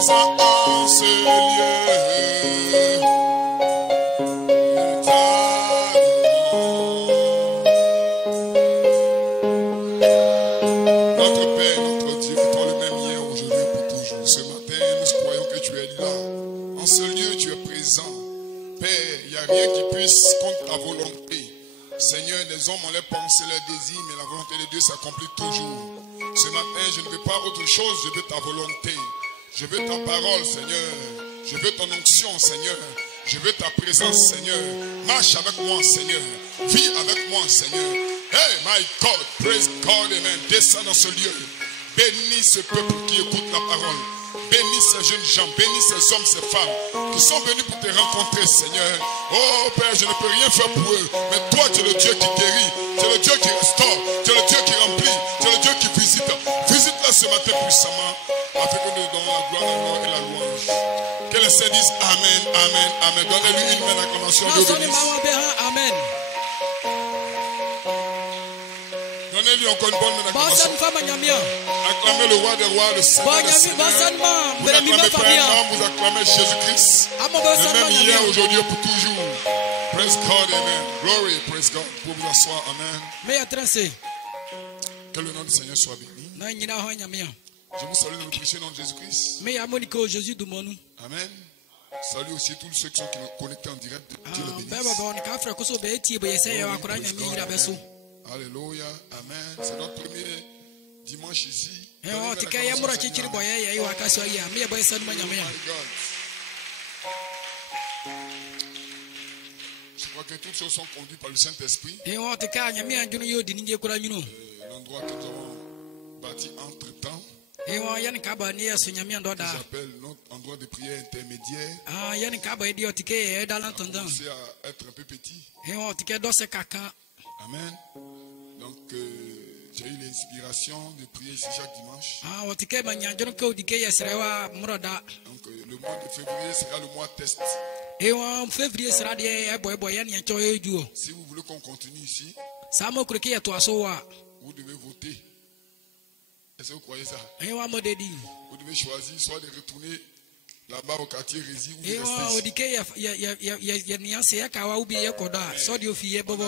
présent en ce lieu. Notre Père, notre Dieu, toi le même hier, aujourd'hui et pour toujours. Ce matin, nous croyons que tu es là. En ce lieu, tu es présent. Père, il n'y a rien qui puisse contre ta volonté. Seigneur, les hommes ont leurs pensées, leurs désirs, mais la volonté de Dieu s'accomplit toujours. Ce matin, je ne veux pas autre chose, je veux ta volonté. Je veux ta parole, Seigneur. Je veux ton onction, Seigneur. Je veux ta présence, Seigneur. Marche avec moi, Seigneur. Vis avec moi, Seigneur. Hey, my God, praise God, amen. Descends dans ce lieu. Bénis ce peuple qui écoute la parole. Bénis ces jeunes gens, bénis ces hommes, ces femmes qui sont venus pour te rencontrer, Seigneur. Oh Père, je ne peux rien faire pour eux, mais toi tu es le Dieu qui guérit, tu es le Dieu qui restaure, tu es le Dieu qui remplit, tu es le Dieu qui visite. Visite-la ce matin puissamment, afin que nous donnons la gloire, l'honneur et la louange. Que les saints disent Amen, Amen, Amen. Donnez-lui une main d'acclamation. Amen. Donnez-lui encore une bonne main d'acclamation. Acclamez le roi des rois, le Seigneur des seigneurs. Vous acclamez Père, vous acclamez Jésus-Christ. Le même hier, aujourd'hui et pour toujours. Praise God, amen. Glory, praise God. Pour vous asseoir, amen. Que le nom du Seigneur soit béni. Je vous salue dans le précieux nom de Jésus-Christ. Amen. Salut aussi tous ceux qui sont connectés en direct. Dieu le bénisse. Alléluia, amen. C'est notre premier dimanche ici. Je crois que toutes choses sont conduites par le Saint-Esprit. L'endroit que nous avons bâti entre-temps, j'appelle notre endroit de prière intermédiaire, commencer à être un peu petit. Amen. Donc, j'ai eu l'inspiration de prier ici chaque dimanche. Donc, le mois de février sera le mois test. Si vous voulez qu'on continue ici, vous devez voter. Est-ce que vous croyez ça? Vous devez choisir soit de retourner là-bas au quartier Rési ou de rester ici. On a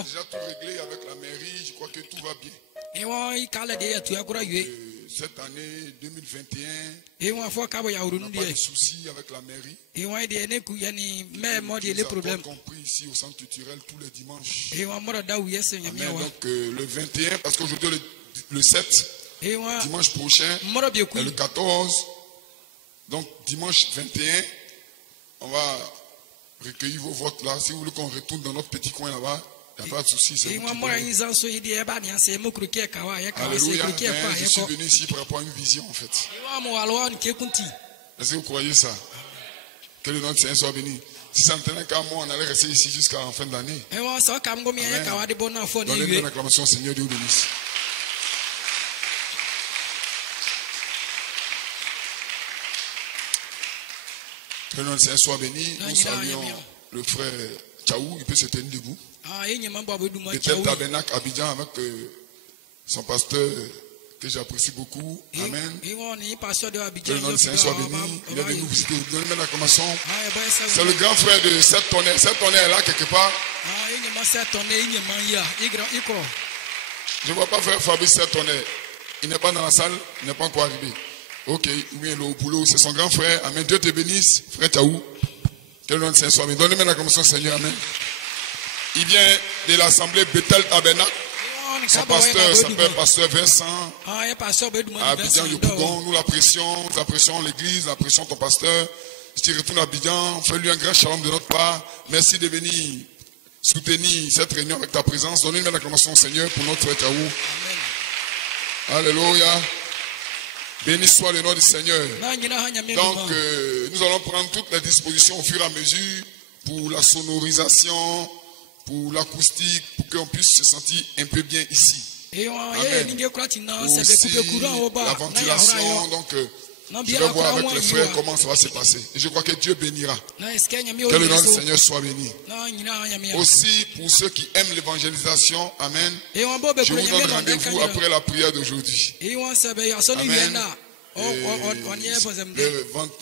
déjà tout réglé avec la mairie, je crois que tout va bien. Cette année 2021, on n'a pas de soucis avec la mairie. Nous avons compris ici au centre culturel tous les dimanches. Amen. Donc le 21, parce qu'aujourd'hui le 7, dimanche prochain, et le 14, donc dimanche 21, on va recueillir vos votes là. Si vous voulez qu'on retourne dans notre petit coin là-bas, il n'y a pas de souci. Alléluia. Je suis venu ici pour avoir une vision en fait. Est-ce que vous croyez ça? Que le nom de Seigneur soit béni. Si ça ne tenait qu'à moi, on allait rester ici jusqu'à la fin de l'année. Donnez-nous une acclamation, Seigneur, Dieu vous bénisse. Que le nom de Seigneur soit béni. Nous saluons le frère Tchaou, il peut se tenir debout. Bethel Tabernacle Abidjan avec son pasteur que j'apprécie beaucoup. Amen. Que le nom de Seigneur soit béni. Il est venu nous visiter. Donnez-moi l'acclamation. C'est le grand frère de 7 tonnerres. 7 tonnerres est là quelque part. Je ne vois pas frère Fabrice 7 tonnerres. Il n'est pas dans la salle. Il n'est pas encore arrivé. Ok, oui, il est au boulot. C'est son grand frère. Amen. Dieu te bénisse, frère Tchaou. Que le nom de Seigneur soit béni. Donnez-moi l'acclamation, Seigneur. Amen. Il vient de l'assemblée Bethel Tabernacle. Son pasteur s'appelle pasteur Vincent. À Abidjan, Yopougon. Nous l'apprécions. Nous apprécions l'église. Nous apprécions ton pasteur. Si tu retournes à Abidjan, fais-lui un grand shalom de notre part. Merci de venir soutenir cette réunion avec ta présence. Donnez-nous une acclamation au Seigneur pour notre frère Tchaou. Alléluia. Béni soit le nom du Seigneur. Donc, nous allons prendre toutes les dispositions au fur et à mesure pour la sonorisation, pour l'acoustique, pour qu'on puisse se sentir un peu bien ici. Amen. Aussi, la ventilation, donc je vais voir avec les frères comment ça va se passer. Et je crois que Dieu bénira. Que le nom du Seigneur soit béni. Aussi, pour ceux qui aiment l'évangélisation, amen, je vous donne rendez-vous après la prière d'aujourd'hui. Amen.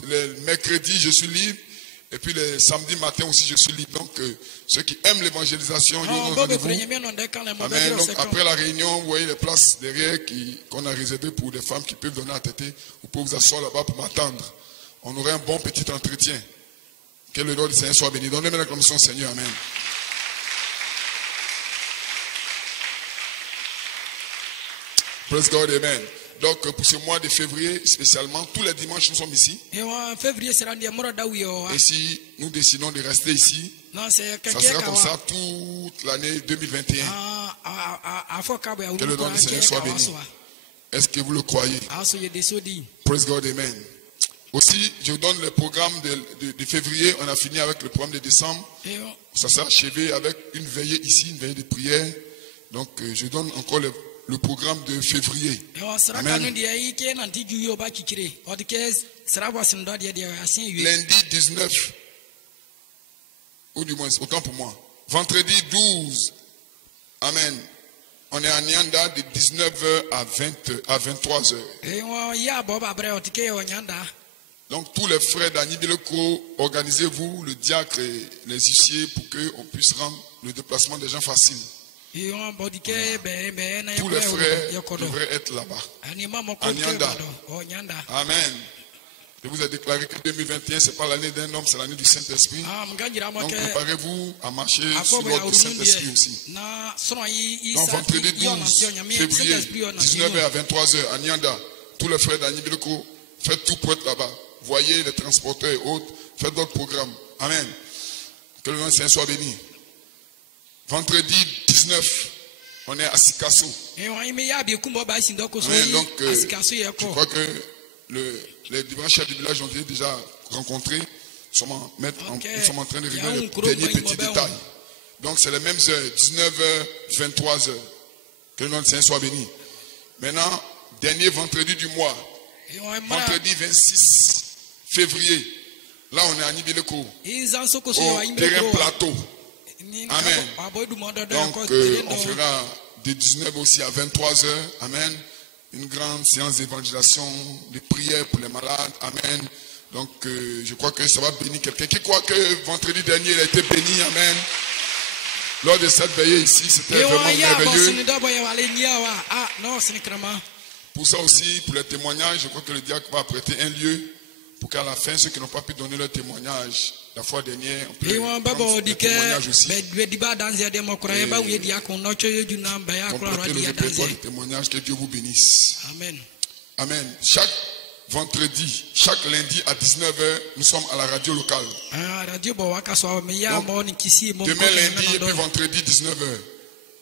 Le mercredi, je suis libre. Et puis le samedi matin aussi, je suis libre. Donc, ceux qui aiment l'évangélisation, amen. Donc, après la réunion, vous voyez les places derrière qu'on a réservées pour les femmes qui peuvent donner à téter. Vous pouvez vous asseoir là-bas pour m'attendre. On aurait un bon petit entretien. Que le nom du Seigneur soit béni. Donnez-moi la commission, Seigneur. Amen. Praise God, amen. Donc, pour ce mois de février, spécialement, tous les dimanches, nous sommes ici. Et si nous décidons de rester ici, ça sera comme ça toute l'année 2021. Que le nom du Seigneur soit béni. Est-ce que vous le croyez? Praise God, amen. Aussi, je donne le programme de février. On a fini avec le programme de décembre. Ça sera achevé avec une veillée ici, une veillée de prière. Donc, je donne encore le programme de février. Amen. Lundi 19, ou du moins, autant pour moi. Vendredi 12, amen. On est à Nyanda de 19h à 23h. Donc tous les frères d'Anibileko, organisez-vous, le diacre et les huissiers, pour qu'on puisse rendre le déplacement des gens facile. Voilà. Tous les frères devraient être là-bas. À Nyanda. Amen. Je vous ai déclaré que 2021, ce n'est pas l'année d'un homme, c'est l'année du Saint-Esprit. Donc préparez-vous à marcher sur l'ordre du Saint-Esprit aussi. Donc vendredi 12 février, 19h à 23h à Nyanda, tous les frères d'Anibileko, faites tout pour être là-bas. Voyez les transporteurs et autres, faites votre programme. Amen. Que le nom du Seigneur soit béni. Vendredi 19, on est à Sikasso. Amen. Donc, je crois que les différents chefs du village ont déjà rencontré. Nous sommes en train de régler les derniers petits détails. Donc, c'est les mêmes heures, 19h, 23h. Que le nom du Seigneur soit béni. Maintenant, dernier vendredi du mois, vendredi 26 février, là, on est à Nibileko, au terrain plateau. Amen. Donc, on fera de 19 aussi à 23h. Amen. Une grande séance d'évangélisation, de prière pour les malades. Amen. Donc, je crois que ça va bénir quelqu'un. Qui croit que vendredi dernier, il a été béni? Amen. Lors de cette veillée ici, c'était vraiment merveilleux. Pour ça aussi, pour les témoignages, je crois que le diacre va prêter un lieu pour qu'à la fin, ceux qui n'ont pas pu donner leur témoignage la fois dernière, on peut prendre des témoignages aussi. Compléter le répertoire de témoignages. Que Dieu vous bénisse. Amen. Amen. Chaque vendredi, chaque lundi à 19h, nous sommes à la radio locale. Donc, demain lundi et puis vendredi 19h.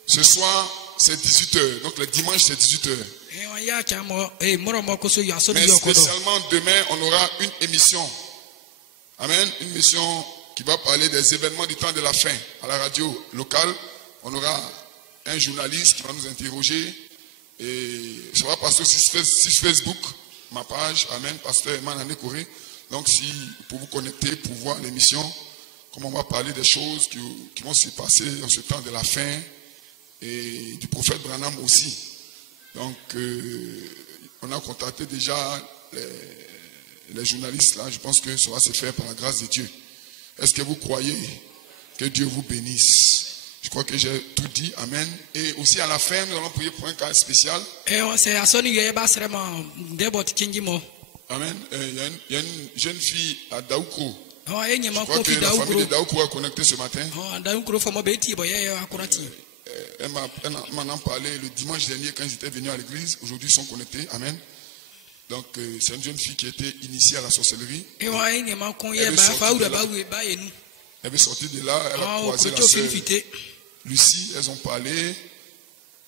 Ce soir, c'est 18h. Donc le dimanche, c'est 18h. Mais spécialement demain, on aura une émission. Amen. Une émission qui va parler des événements du temps de la fin. À la radio locale, on aura un journaliste qui va nous interroger. Et ça va passer aussi sur Facebook, ma page. Amen. Pasteur Emmanuel Corée. Donc, pour vous connecter, pour voir l'émission, comment on va parler des choses qui vont se passer en ce temps de la fin. Et du prophète Branham aussi. Donc, on a contacté déjà les journalistes là. Je pense que ça va se faire par la grâce de Dieu. Est-ce que vous croyez que Dieu vous bénisse? Je crois que j'ai tout dit. Amen. Et aussi à la fin, nous allons prier pour un cas spécial. Amen. Il y a une jeune fille à Daoukro. Je crois que la famille de Daoukro a connecté ce matin. Elle m'en a parlé le dimanche dernier quand ils étaient venus à l'église. Aujourd'hui, ils sont connectés. Amen. Donc, c'est une jeune fille qui a été initiée à la sorcellerie. Elle est sortie de là. Elle a croisé la sœur Lucie. Elles ont parlé.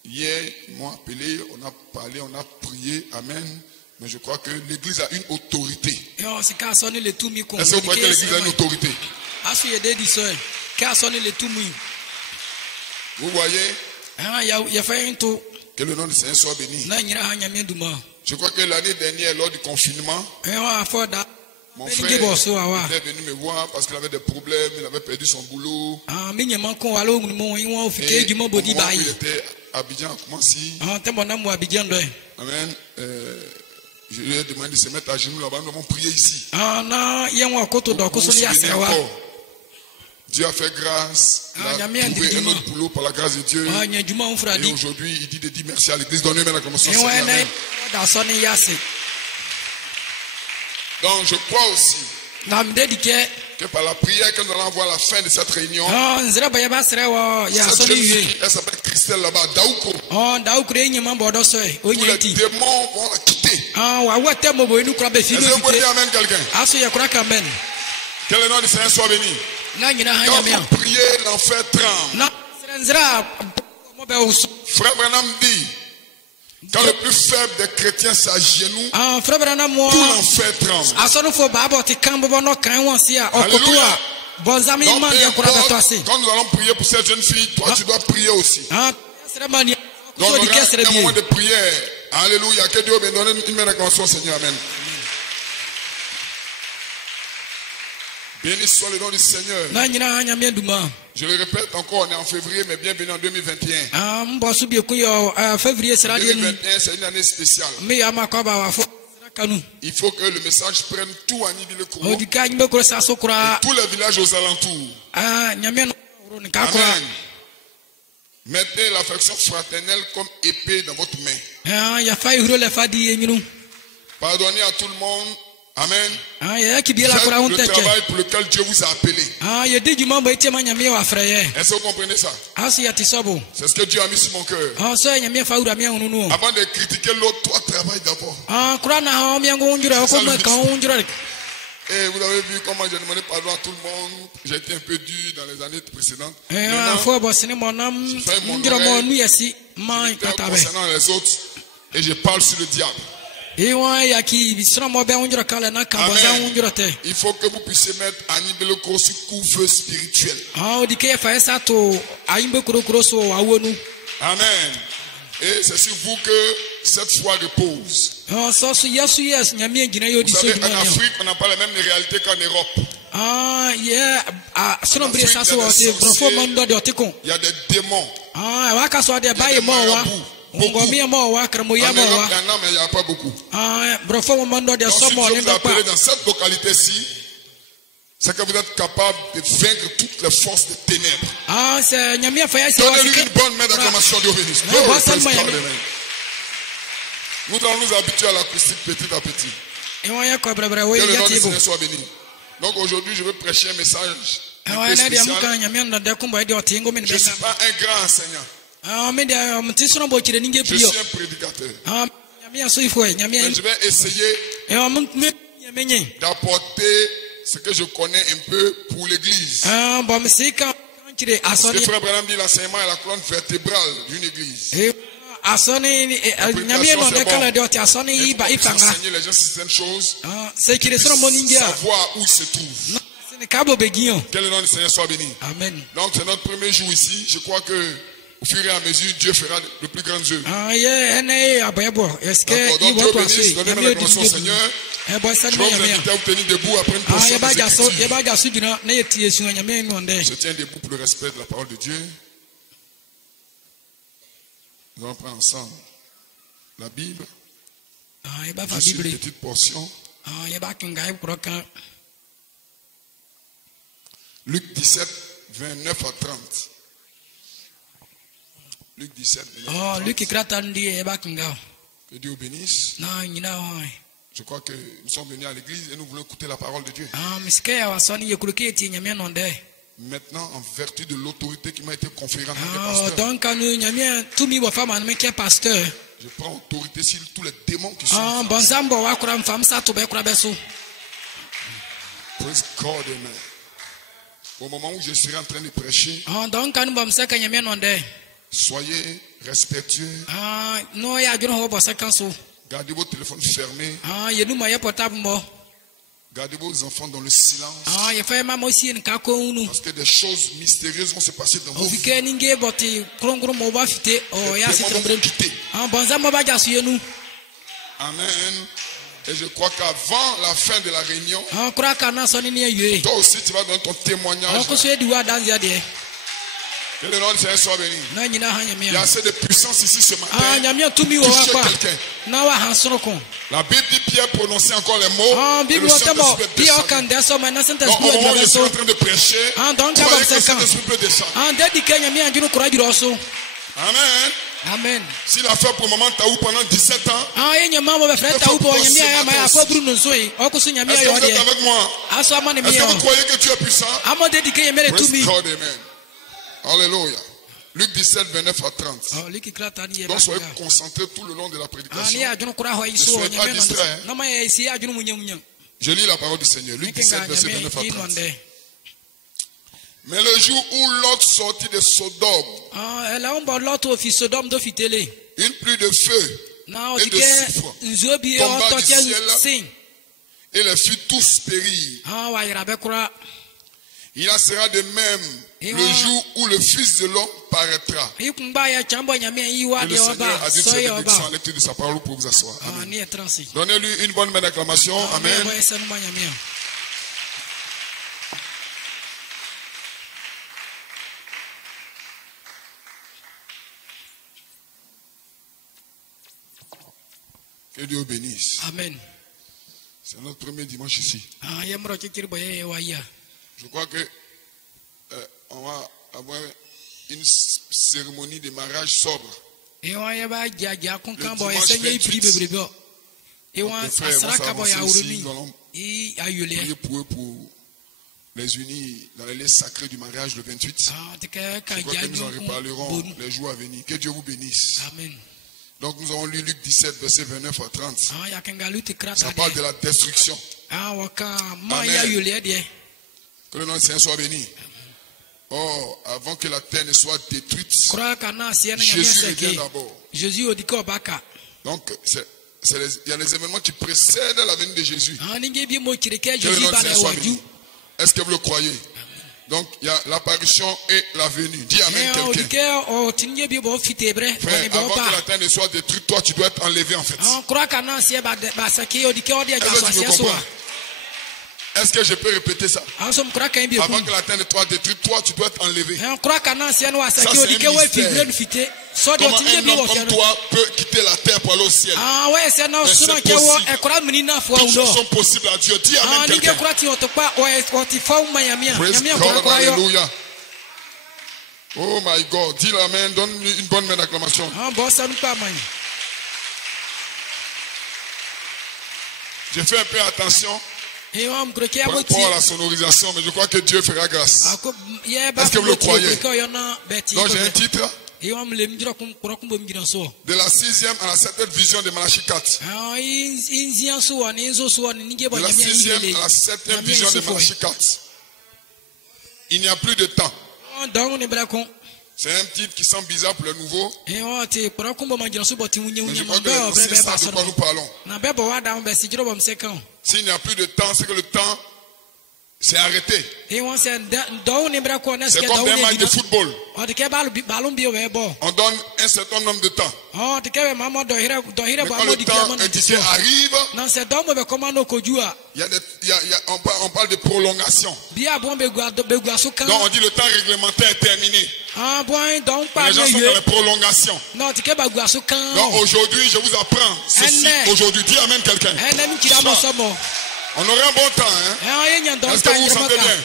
Hier, ils m'ont appelé. On a parlé, on a prié. Amen. Mais je crois que l'église a une autorité. Est-ce que vous croyez que l'église a une autorité? Vous voyez? Que le nom du Seigneur soit béni. Je crois que l'année dernière, lors du confinement, mon frère était venu me voir parce qu'il avait des problèmes, il avait perdu son boulot. Et au moment où il était à Abidjan, comment si? Amen. Je lui ai demandé de se mettre à genoux là-bas. Nous avons prié ici. Dieu a fait grâce. Il a trouvé un autre boulot par la grâce de Dieu. Et aujourd'hui, il dit de dire merci à l'église. Donnez-moi la commençation. Donc, je crois aussi que par la prière que nous allons avoir à la fin de cette réunion, cette jeune fille, elle s'appelle Christelle là-bas, Daouko. Tous les démons vont la quitter. Est-ce que vous pouvez dire Amen quelqu'un? Que le nom du Seigneur soit béni. Quand vous priez, l'enfer tremble. Frère Branham dit, quand le plus faible des chrétiens s'agenouille, tout l'enfer tremble. Alléluia. Donc, quand nous allons prier pour cette jeune fille, toi tu dois prier aussi. Donc on aura un moment de prière. Alléluia. Que Dieu me donne une réclamation, Seigneur. Amen. Béni soit le nom du Seigneur. Je le répète encore, on est en février, mais bienvenue en 2021. 2021, c'est une année spéciale. Il faut que le message prenne tout à Nibi-le-Kourou et tous les villages aux alentours. Amen. Mettez l'affection fraternelle comme épée dans votre main. Pardonnez à tout le monde. Amen. Faites le travail pour lequel Dieu vous a appelé. Est-ce que vous comprenez ça? C'est ce que Dieu a mis sur mon cœur. Avant de critiquer l'autre, toi travaille d'abord. Et vous avez vu comment j'ai demandé pardon à tout le monde. J'ai été un peu dur dans les années précédentes. Maintenant, je fais mon oreille concernant les autres et je parle sur le diable. Amen. Il faut que vous puissiez mettre Anibeloko sur couvre spirituel. Amen. Et c'est sur vous que cette foi repose. Vous savez, en Afrique, on n'a pas la même réalité qu'en Europe. Il y a des démons. Il y a des marabouts. Beaucoup. En Europe, il y en a, mais il n'y a pas beaucoup. Donc, si Dieu vous a appelé dans cette localité-ci, c'est que vous êtes capable de vaincre toutes les forces des ténèbres. Donnez-lui une bonne main d'acclamation, Dieu bénisse. Nous allons nous habituer à l'acoustique petit à petit. Que le nom du Seigneur soit béni. Donc aujourd'hui, je veux prêcher un message spécial. Je ne suis pas un grand enseignant. Je suis un prédicateur. Mais je vais essayer d'apporter ce que je connais un peu pour l'église. Parce que Frère Branham dit l'enseignement est la colonne vertébrale d'une église. La prédication, c'est bon. Mais pour enseigner les gens certaines choses, savoir où ils se trouvent. Que le nom du Seigneur soit béni. Amen. Donc c'est notre premier jour ici. Je crois que au fur et à mesure, Dieu fera le plus grand œuvre. D'accord, donc Dieu bénisse, donnez-moi la commençation au Seigneur. Je vais vous inviter à vous tenir debout après une portion des Écritures. Je tiens debout pour le respect de la parole de Dieu. Nous allons prendre ensemble la Bible. Juste une petite portion. Luc 17, 29 à 30. Luc 17, 29 à 30. Que Dieu bénisse. Je crois que nous sommes venus à l'église et nous voulons écouter la parole de Dieu. Maintenant, en vertu de l'autorité qui m'a été conférée en tant que pasteur, je prends autorité sur tous les démons qui sont Praise God, amen. Au moment où je serai en train de prêcher, soyez respectueux. Gardez vos téléphones fermés. Gardez vos enfants dans le silence. Parce que des choses mystérieuses vont se passer dans vos vies. Les démons vont quitter. Amen. Et je crois qu'avant la fin de la réunion, toi aussi tu vas donner ton témoignage. Que le nom du Seigneur soit béni. na nyina ha Il y a nyamia assez de puissance ici ce matin. nyamia tumi wo Toucher akwa quelqu'un. na wa hansoroko La Bible dit Pierre prononçait encore les mots. Et bibi le Saint-Esprit wotamo est pia descendu. kan deso mana senta Donc, au moment où je suis en so train de prêcher, donc croyez que ça le Saint-Esprit peut descendre. dedi ke nyamia njuru kura juro so Amen. amen S'il a fait pour le moment Taou pendant 17 ans, ye nyama mo be freta upo nyamia ya ma akwa buru no so yi okusu nyamia est-ce que yo vous êtes de avec moi? aso ama ne Est-ce mi que yo vous croyez que Dieu est puissant? amo dedi ke yemere Praise tumi God, amen. Alléluia. Luc 17, 29 à 30. liki krata ni Donc soyez concentrés tout le long de la ni prédication. ajunu kura ho Ne iso soyez pas nyamia distraits. no ma ye si ajunu munyam Je lis la parole du Seigneur. Luc 17, verset 29 à 30. Mais le jour où Lot sortit de Sodome, ela umba lot of Sodom do fitele une pluie de feu na et de odike soufre nzobi tomba o du toche ciel sin et les fut tous périr. wa yira be kura Il en sera de même le jour où le Fils de l'homme paraîtra. ikumba ya chambo nyamia yi wa Et le de Seigneur oba a dit so cette ya bénédiction oba en lecture de sa parole pour vous asseoir. Amen. ni etransi Donnez-lui une bonne main d'acclamation. Amen. boy sanu ma nyamia Que Dieu bénisse. amen C'est notre premier dimanche ici. yemro chikiri boye wa ya Je crois que on va avoir une cérémonie de mariage sobre. wa ya ba jaja kun kan boy dimanche senye pri 28. bebrebe wa Les frères vont asra boy s'avancer ici. awrumi Nous allons ayule prier pour eux pour les unis dans les lieux sacrés du mariage le 28. tike Je ka crois que nous en reparlerons bonu les jours à venir. Que Dieu vous bénisse. amen Donc nous avons lu Luc 17, verset 29 à 30. ya kengalu te krata Ça parle de la destruction. waka ma Amen. ya yule de Que le nom du Seigneur soit béni. Oh, avant que la terre ne soit détruite, kura kana sie na Jésus nyamia revient seke d'abord. Jésus odiko baka Donc, il y a les événements qui précèdent la venue de Jésus. ninge bi mo chirike Que le Jésus nom du ba Seigneur na soit waju béni. Est-ce que vous le croyez? Donc, il y a l'apparition et la venue. Dis Amen quelqu'un. odike o tinge bi bo fitebre Frère, oni bo avant que la ba terre ne soit détruite, toi, tu dois être enlevé en fait. kura kana sie ba seke odike odi Est-ce aja que so tu me sie so comprends? Est-ce que je peux répéter ça? asom kura kan bi Avant ku que la terre ne soit détruite, toi, tu dois être enlevé. kura kana sie no Ça, asake c'est odike un we mystère. fibre no fite so de Comment tinge un bi homme bo comme fiano toi peut quitter la terre pour aller au ciel? we se na Mais suno c'est ke wo possible. kura mini na fo Toutes choses uno sont possibles à Dieu. Dis Amen ninge quelqu'un. kura ti otokpa o ti fa uma yamia Praise yamia God, kura yo hallelujah. Oh my God, dis Amen, donne une bonne main d'acclamation. bo sanu pa man J'ai fait un peu attention am kroke par aboti rapport à la sonorisation, mais je crois que Dieu fera grâce. Est-ce que vous le croyez? Donc Donc j'ai un titre, de de la 6e à la 7e vision de Malachie 4. De la 6e à la 7e vision de Malachie 4. Il n'y a plus de temps. C'est un titre qui semble bizarre pour les nouveaux, mais je crois que c'est ça de quoi nous parlons. S'il n'y a plus de temps, c'est que le temps s'est arrêté. C'est comme des matchs de football. On donne un certain nombre de temps. Mais quand le temps indiqué arrive, on parle de prolongation. Donc on dit le temps réglementaire est terminé. Les gens sont dans les prolongations. Donc aujourd'hui, je vous apprends ceci. Aujourd'hui, dis Amen quelqu'un. On aurait un bon temps, hein? Est-ce que vous vous sentez bien?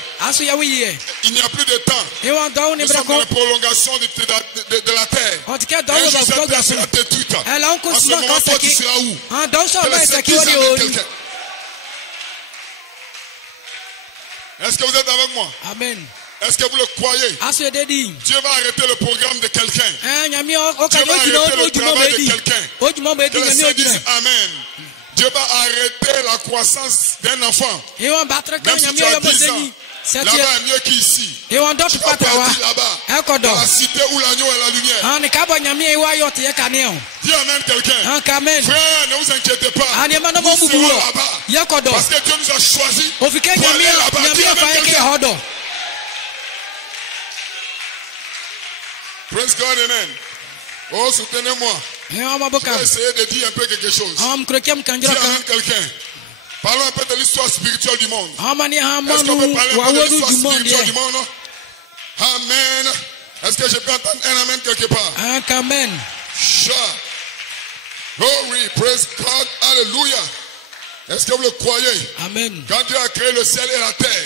Il n'y a plus de temps. Nous sommes dans la prolongation de la terre. Un jour, cette terre sera détruite. En ce moment, toi, tu seras où? Est-ce que vous êtes avec moi? Amen. Est-ce que vous le croyez? Dieu va arrêter le programme de quelqu'un. Dieu va arrêter le travail de quelqu'un. Que les saints disent Amen. Dieu va arrêter la croissance d'un enfant. Même si tu as 10 ans, là-bas est mieux qu'ici. Tu vas partir là-bas, dans la cité où l'agneau est la lumière. Dis Amen quelqu'un. Frère, ne vous inquiétez pas. Nous serons là-bas. Parce que Dieu nous a choisis pour aller là-bas. Dis Amen quelqu'un. Praise God, amen. Oh, soutenez-moi. Je vais essayer de dire un peu quelque chose. Dis Amen quelqu'un. Parlons un peu de l'histoire spirituelle du monde. Est-ce qu'on peut parler un peu de l'histoire spirituelle du monde? Amen. Est-ce que je peux entendre un amen quelque part? Amen. Glory, praise God, hallelujah. Est-ce que vous le croyez? Amen. Quand Dieu a créé le ciel et la terre,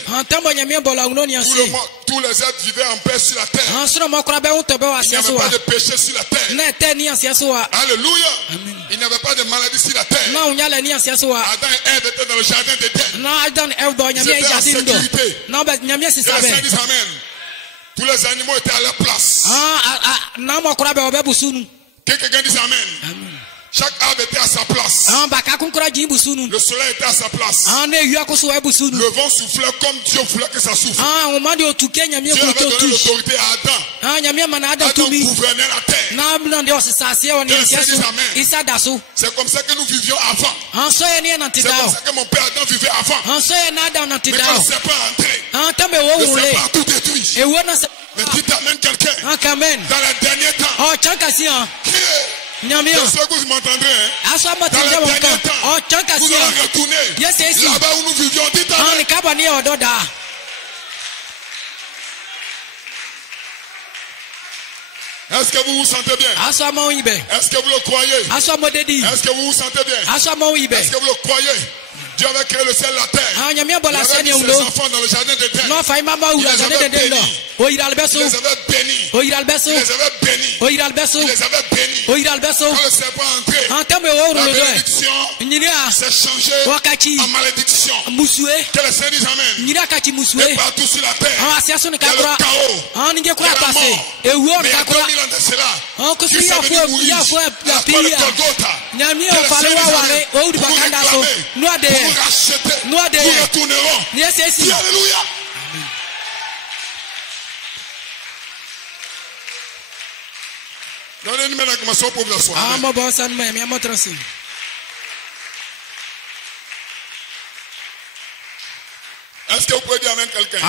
tous les êtres vivaient en paix sur la terre. Il n'y avait pas de péché sur la terre. Alléluia. Il n'y avait pas de maladie sur la terre. Adam et Ève étaient dans le jardin d'Éden. Ils étaient en sécurité. Que les saints disent amen. Tous les animaux étaient à leur place. Que quelqu'un dise amen. Chaque arbre était à sa place. Le soleil était à sa place. Le vent soufflait comme Dieu voulait que ça souffle. Dieu avait donné l'autorité à Adam. Adam gouvernait la terre. C'est comme ça que nous vivions avant. C'est comme ça que mon père Adam vivait avant. Mais quand le serpent est entré, le serpent a tout détruit. Mais dites amen quelqu'un. Dans les derniers temps, je sais que vous m'entendrez. Dans les derniers temps, vous allez retourner là-bas où nous vivions. Dites amen. Est-ce que vous vous sentez bien? Est-ce que vous le croyez? Est-ce que vous vous sentez bien? Est-ce que vous le croyez? Dieu avait créé le ciel et la terre. Il avait mis ses enfants dans le jardin d'Éden. Il les avait bénis. Il les avait bénis. Il les avait bénis. Il les avait bénis. Quand le serpent est entré, la bénédiction s'est changée en malédiction. Que les saints disent amen. Et partout sur la terre, il y a le chaos. Il y a la mort. Mais il y a 2000 ans de cela, Christ est venu mourir à la croix de Golgotha. Que les saints disent amen. Pour nous réclamer, pour nous racheter, nous retournerons. Dis alléluia. Donnez-nous maintenant commençons pour vous soir. Est-ce que vous pouvez dire amen quelqu'un?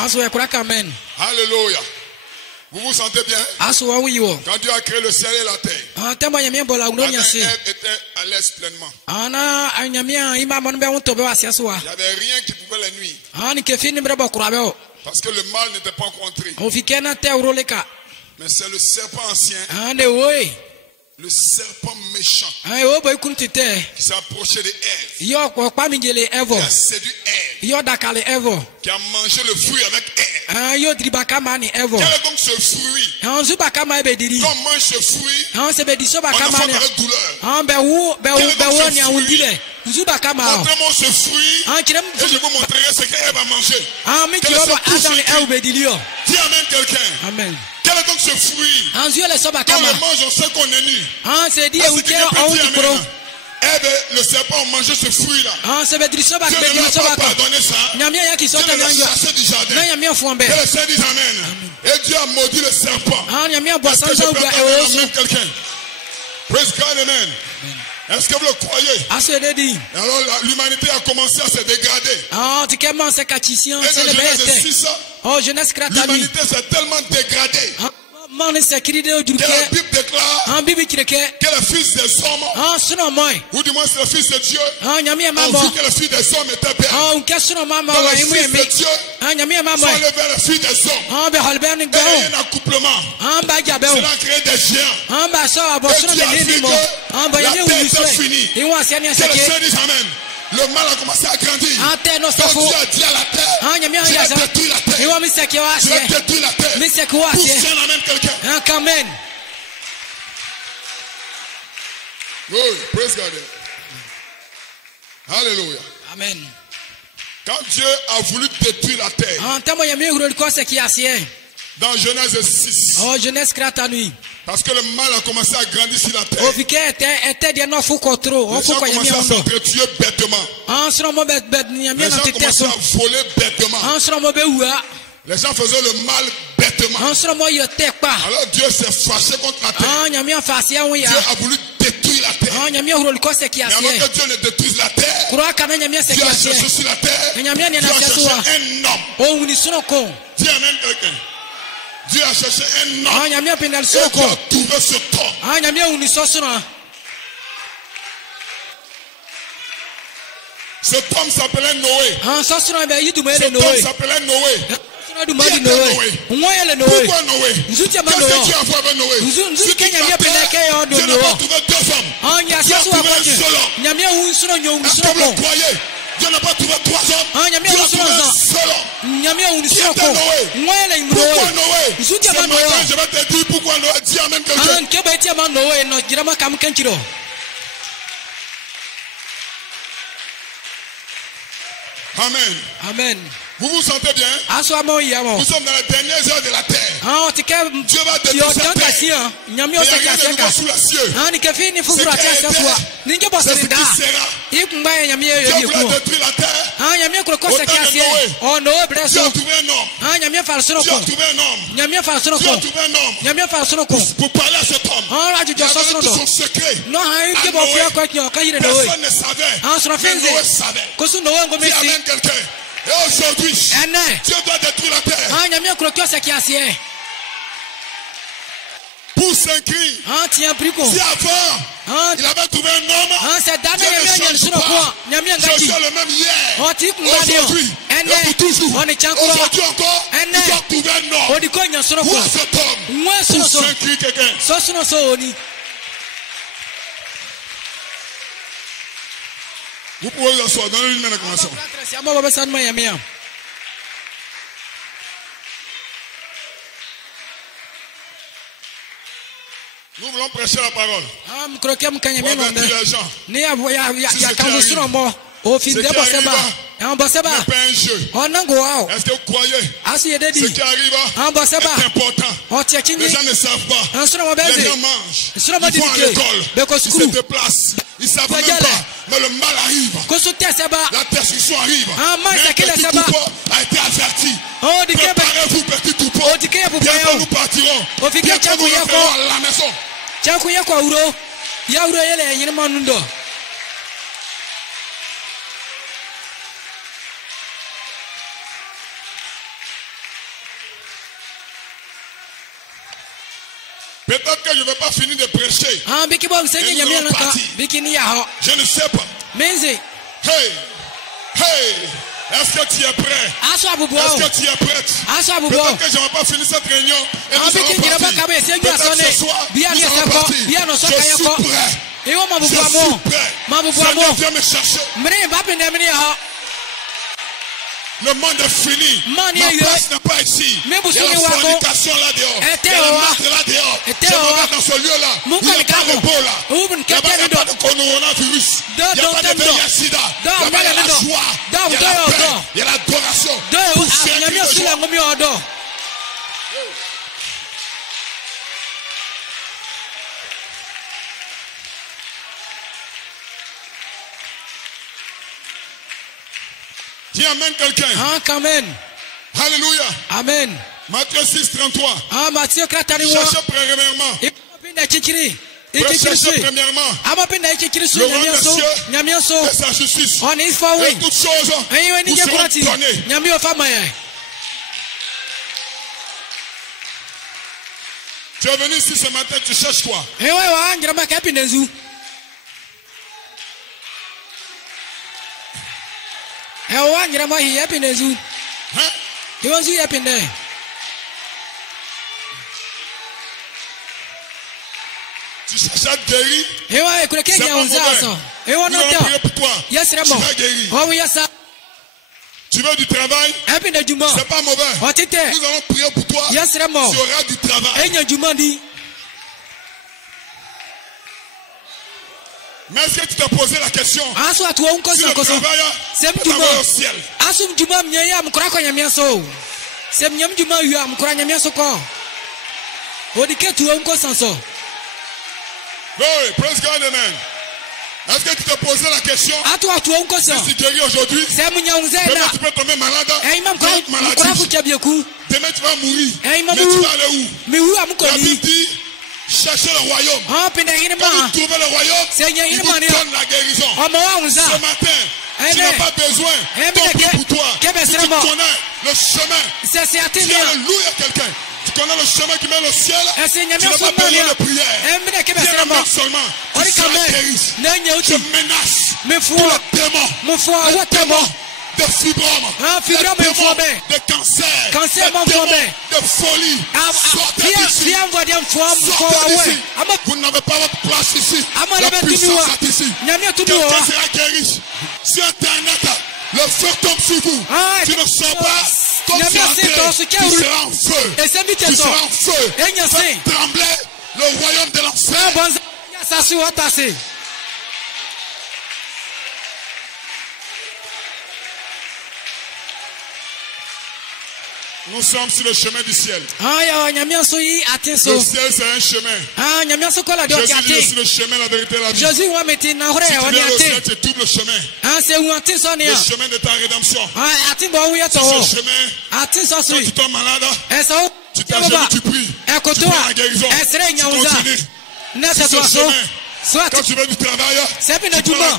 Alléluia. Vous vous sentez bien? Quand Dieu a créé le ciel et la terre, Adam et Ève étaient à l'aise pleinement. Il n'y avait rien qui pouvait les nuire. Parce que le mal n'était pas encore entré. Mais c'est le serpent ancien, le serpent méchant, qui s'est approché de Ève, qui a séduit Ève, qui a mangé le fruit avec Ève. Quel est donc ce fruit? Quand on mange ce fruit, on en fait avec douleur. Quel est donc ce fruit? Montrez-moi ce fruit et je vous montrerai ce qu'Ève a mangé. Quel est ce fruit? Dis amen quelqu'un. Amen. Quel est donc ce fruit? Quand on le mange, on sait qu'on est nu. Ève et le serpent ont mangé ce fruit-là. Dieu ne leur a pas pardonné ça. Dieu les a chassés du jardin. Que les saints disent amen. Et Dieu a maudit le serpent. Est-ce que je peux entendre amen quelqu'un? Praise God, amen. Est-ce que vous le croyez? Alors l'humanité a commencé à se dégrader. Et dans Genèse 6, l'humanité s'est tellement dégradée que la Bible déclare que le fils des hommes, ou du moins c'est le fils de Dieu, ont vu que le fils des hommes était belle. Donc le fils de Dieu sont allés vers le fils des hommes. Et il y a un accouplement. Cela a créé des géants. Et Dieu a vu que la terre était finie. Que les saints disent amen. Le mal a commencé à grandir. Donc Dieu a dit à la terre, je vais détruire la terre. Je vais détruire la terre. Poussez un amen quelqu'un. Amen. Glory, praise God. Hallelujah. Amen. Quand Dieu a voulu détruire la terre, dans Genèse 6, parce que le mal a commencé à grandir sur la terre, les gens commençaient à s'entretuer bêtement. Les gens commençaient à voler bêtement. Les gens faisaient le mal bêtement. Alors Dieu s'est fâché contre la terre. Dieu a voulu détruire la terre. Mais avant que Dieu ne détruise la terre, Dieu a cherché sur la terre. Dieu a cherché un homme. Dis amen quelqu'un. Dieu a cherché un homme. Et Dieu a trouvé ce homme. Cet homme s'appelait Noé. Cet homme s'appelait Noé. Pourquoi Noé? Qu'est-ce que tu as fait avec Noé? Si tu m'appelles, je n'ai pas trouvé deux femmes. Tu as trouvé un seul homme. Est-ce que vous le croyez? Dieu n'a pas trouvé trois hommes. Tu as trouvé un seul homme. Qui était Noé? Pourquoi Noé? Ce matin, je vais te dire pourquoi Noé. Dis amen quelqu'un. Amen. Amen. Vous vous sentez bien? Nous sommes dans les dernières heures de la terre. Dieu va détruire cette terre. Il n'y a rien de nouveau sous les cieux. C'est ce qui était. C'est ce qui sera. Dieu voulait détruire la terre. Au temps de Noé, Dieu a trouvé un homme. Dieu a trouvé un homme. Dieu a trouvé un homme. Pour parler à cet homme. Il a donné tout son secret. À Noé. Personne ne savait. Mais Noé savait. Dis amen quelqu'un. Et aujourd'hui, Dieu doit détruire la terre. Pour s'inscrire. Si avant, il avait trouvé un homme, Dieu ne change pas. Je suis le même hier, aujourd'hui, et pour toujours. Aujourd'hui encore, il doit trouver un homme. Où est cet homme? Pour s'inscrire quelqu'un. Vous pouvez vous asseoir. Donnez une main d'acclamation. Nous voulons prêcher la parole. Pour avertir les gens. Ce qui arrive n'est pas un jeu. Est-ce que vous croyez? Ce qui arrive est important. Les gens ne savent pas. Les gens mangent. Ils vont à l'école. Ils se déplacent. Ils ne savent même pas. Mais le mal arrive. La destruction arrive. Mais un petit troupeau a été averti. Préparez-vous, petit troupeau. Bientôt nous partirons. Bientôt nous referons à la maison. Peut-être que je ne vais pas finir de prêcher. Je ne sais pas. Hey, hey. Est-ce que tu es prêt? Est-ce que tu es prête? Peut-être que je ne vais pas finir cette réunion et nous allons partir. Peut-être ce soir, nous allons partir. Je suis prêt. Seigneur, viens me chercher. Le monde est fini. Ma place n'est pas ici. Il y a la fornication là dehors. Il y a le meurtre là dehors. Je me mets dans ce lieu-là. Il n'y a pas de beau là. Là-bas, il n'y a pas de coronavirus. Il n'y a pas de VIH-Sida. Là-bas, il y a la joie. Il y a la paix. Il y a l'adoration. Pour ceux qui le joie. Dis amen quelqu'un. Alléluia. Amen. Matthieu 6:33. Cherchez premièrement. Recherchez premièrement le roi des cieux et sa justice. Et toutes choses vous seront données. Tu es venu ici ce matin, tu cherches quoi? Tu cherches à être guéri. C'est pas mauvais. Nous allons prier pour toi. Tu vas guérir. Tu veux du travail? C'est pas mauvais. Nous allons prier pour toi. Tu auras du travail. Mais est-ce que tu t'es posé la question? Si le travail est au ciel. Glory, praise God, amen. Est-ce que tu t'es posé la question? Si tu guéris aujourd'hui, demain tu peux tomber malade. Demain tu vas mourir. Mais tu vas aller où? La Bible dit, cherchez le royaume. Quand vous trouvez le royaume, il vous donne la guérison. Ce matin, tu n'as pas besoin qu'on prie pour toi. Tu connais le chemin. Dis alléluia quelqu'un. Tu connais le chemin qui mène au ciel. Tu n'as pas besoin de prière. Viens même seulement. Tu seras guéri. Je menace tous les démons de fibromes, les démons de cancer, les démons de folie. Sortez d'ici. Sortez d'ici. Vous n'avez pas votre place ici. La puissance est ici. Quelqu'un sera guéri. Sur Internet, le feu tombe sur vous. Tu ne sors pas. Comme tu es entré, tu seras en feu. Tu seras en feu. Faites trembler le royaume de l'enfer. Nous sommes sur le chemin du ciel. Le ciel, c'est un chemin. Jésus dit sur le chemin, la vérité, la vie. Si tu viens au ciel, tu trouves le chemin. Le chemin de ta rédemption. C'est ce chemin. Quand tu tombes malade, tu t'agenouilles, tu pries. Tu prends la guérison. Tu continues. C'est ce chemin. Quand tu veux du travail, tu prends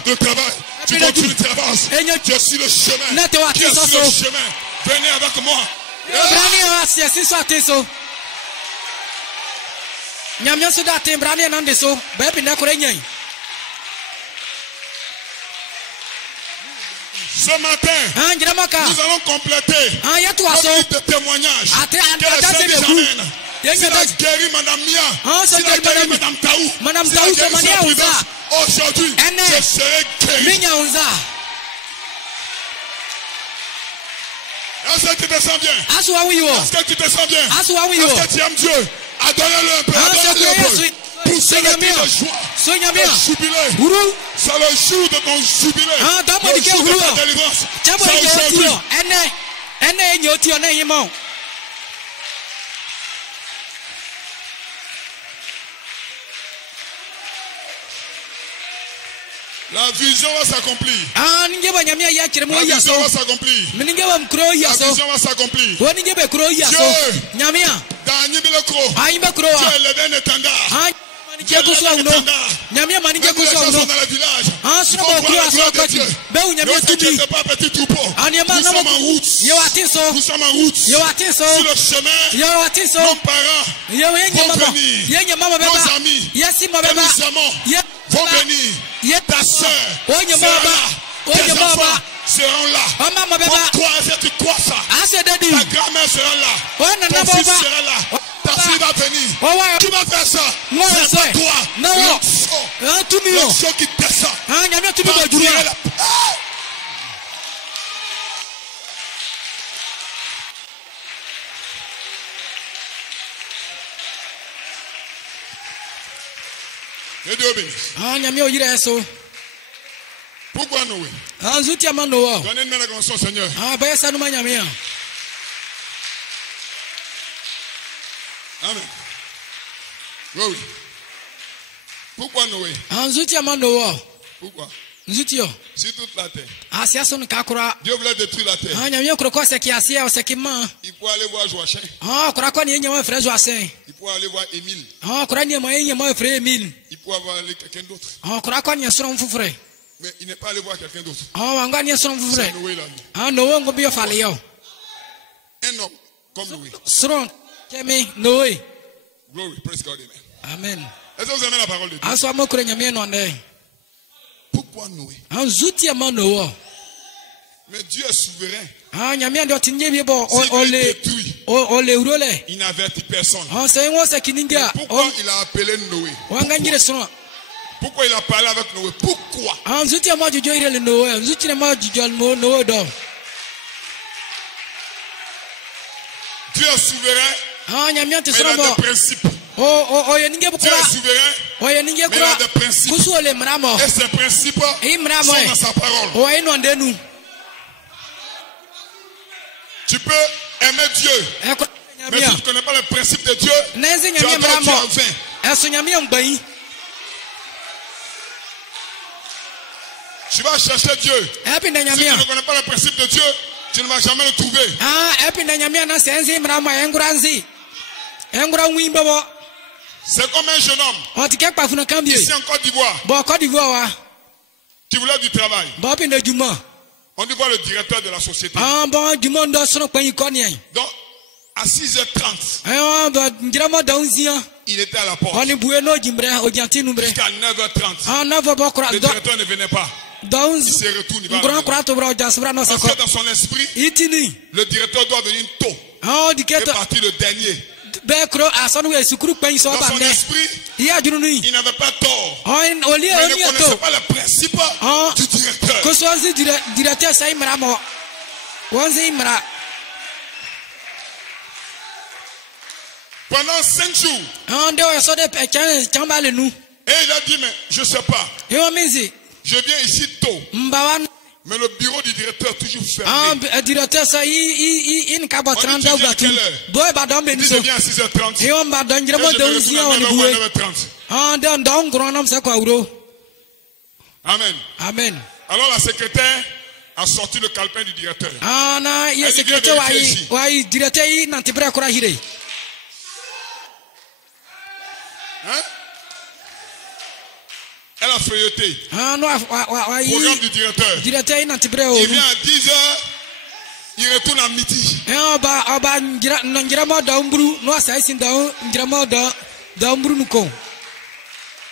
le travail. Tu continues, tu avances. Tu es sur le chemin. Tu es sur le chemin. Venez avec moi. Ce matin, nous allons compléter notre témoignage. Que le Seigneur nous amène. S'il a guéri Madame Mia, s'il a guéri Madame Taou, s'il a guéri sa prudence, aujourd'hui, je serai guéri. Est-ce que tu te sens bien? Est-ce que tu te sens bien? Est-ce que tu aimes Dieu? Adorez-le un peu, adorez-le un peu. Poussez le cri de joie, de jubilé. C'est le jour de ton jubilé. Le jour de ta délivrance. C'est aujourd'hui. La vision va s'accomplir. La vision va s'accomplir. La vision va s'accomplir. Dieu, dans Dieu est levé un étendard. Dieu est levé un étendard. Même les gens sont dans le village. Ils vont voir la gloire de Dieu. Ne vous inquiétez pas, petit troupeau. Nous sommes en route. Nous sommes en route. Sur le chemin, nos parents vont venir. Nos amis que nous aimons vont venir. Ta soeur sera là. Tes enfants seront là. Pourquoi est-ce que tu crois ça? Ta grand-mère sera là. Ton fils sera là. Ta fille va venir. Qui va faire ça? C'est pas toi. L'onction qui descend. Va tirer la... Que Dieu bénisse. Pourquoi Noé? Donnez une main à son Seigneur. Amen. Oui. Pourquoi Noé? Pourquoi? Sur toute la terre. Dieu voulait détruire la terre. Il faut aller voir Joachim. Il faut aller voir Émile. Il faut aller quelqu'un d'autre. Mais il n'est pas allé voir quelqu'un d'autre. C'est Noé là. Un homme comme Noé. Glory, praise God, amen. Est-ce que vous aimez la parole de Dieu? Pourquoi Noé? Mais Dieu est souverain. S'il détruit, il n'avertit personne. Pourquoi il a appelé Noé? Pourquoi il a parlé avec Noé? Pourquoi? Dieu est souverain, mais il a des principes. Dieu est souverain, mais il a des principes. Et ces principes sont dans sa parole. Tu peux aimer Dieu, mais si tu ne connais pas le principe de Dieu, tu adores Dieu en vain. Tu vas chercher Dieu. Si tu ne connais pas le principe de Dieu, tu ne vas jamais le trouver. C'est comme un jeune homme ici en Côte d'Ivoire qui voulait du travail. On dit voir le directeur de la société. Donc, à 6h30, il était à la porte. Jusqu'à 9h30, le directeur ne venait pas. il se retourne, il va à la maison. Parce que dans son esprit, le directeur doit venir tôt et partir le dernier. Dans son esprit, il n'avait pas tort. Mais il ne connaissait pas le principe du directeur. Pendant 5 jours. Et il a dit, mais je ne sais pas. Je viens ici tôt. Mais le bureau du directeur est toujours fermé. On dit, je viens à 6h30. Et je me à 9h30. Amen. Amen. Alors la secrétaire a sorti le calepin du directeur. Hein? Elle a feuilleté. Programme du directeur. Il vient à 10h. Il retourne à midi.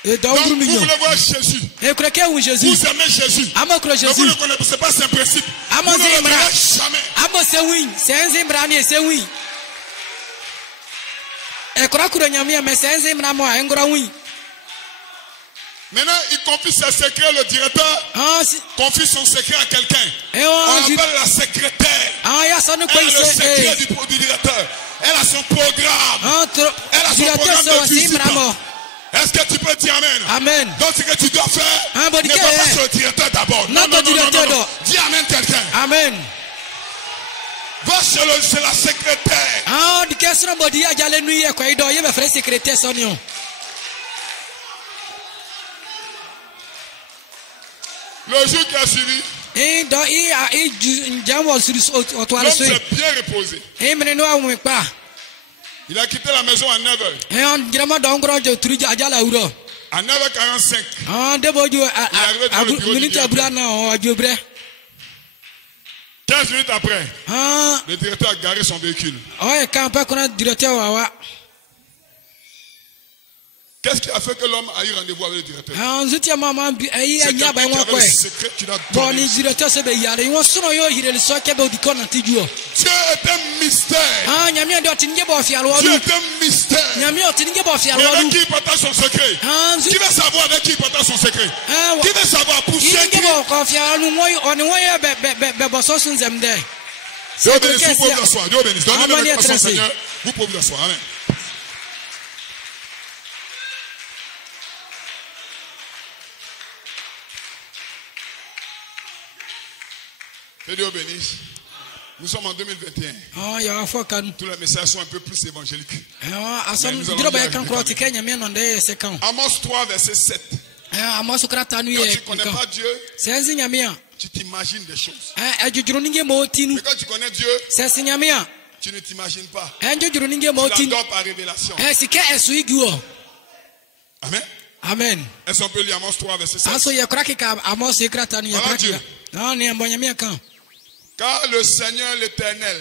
Donc vous voulez voir Jésus. Vous aimez Jésus. Mais vous ne connaissez pas ses principes. Vous ne le verrez jamais. Maintenant, il confie ses secrets, le directeur confie son secret à quelqu'un. On appelle la secrétaire. Elle a le secret du directeur. Elle a son programme. Elle a son programme de visite. Est-ce que tu peux dire Amen? Amen. Donc ce que tu dois faire, ne va pas sur le directeur d'abord. Non. Dis Amen quelqu'un. Amen. Va sur la secrétaire. Le jour qui a suivi, l'homme s'est bien reposé. Il a quitté la maison à 9h. À 9h45, il est arrivé dans le bureau du directeur. 15 minutes après, le directeur a garé son véhicule. Qu'est-ce qui a fait que l'homme a eu rendez-vous avec le directeur? C'est quelqu'un qui avait le secret qu'il a donné. Dieu est un mystère. Dieu est un mystère. Mais avec qui il partage son secret? Qui veut savoir avec qui il partage son secret? Qui veut savoir pour ceux qui... Dieu bénisse, vous pouvez vous asseoir. Dieu bénisse. Donnez-le avec son Seigneur. Vous pouvez vous asseoir. Amen. Que Dieu bénisse. Nous sommes en 2021. Tous les messages sont un peu plus évangéliques. Amos 3, verset 7. Quand tu ne connais pas Dieu, tu t'imagines des choses. Mais quand tu connais Dieu, tu ne t'imagines pas. Tu l'adores par révélation. Amen. Amen. Est-ce qu'on peut lire Amos 3, verset 7? Voilà Dieu. Car le Seigneur l'Éternel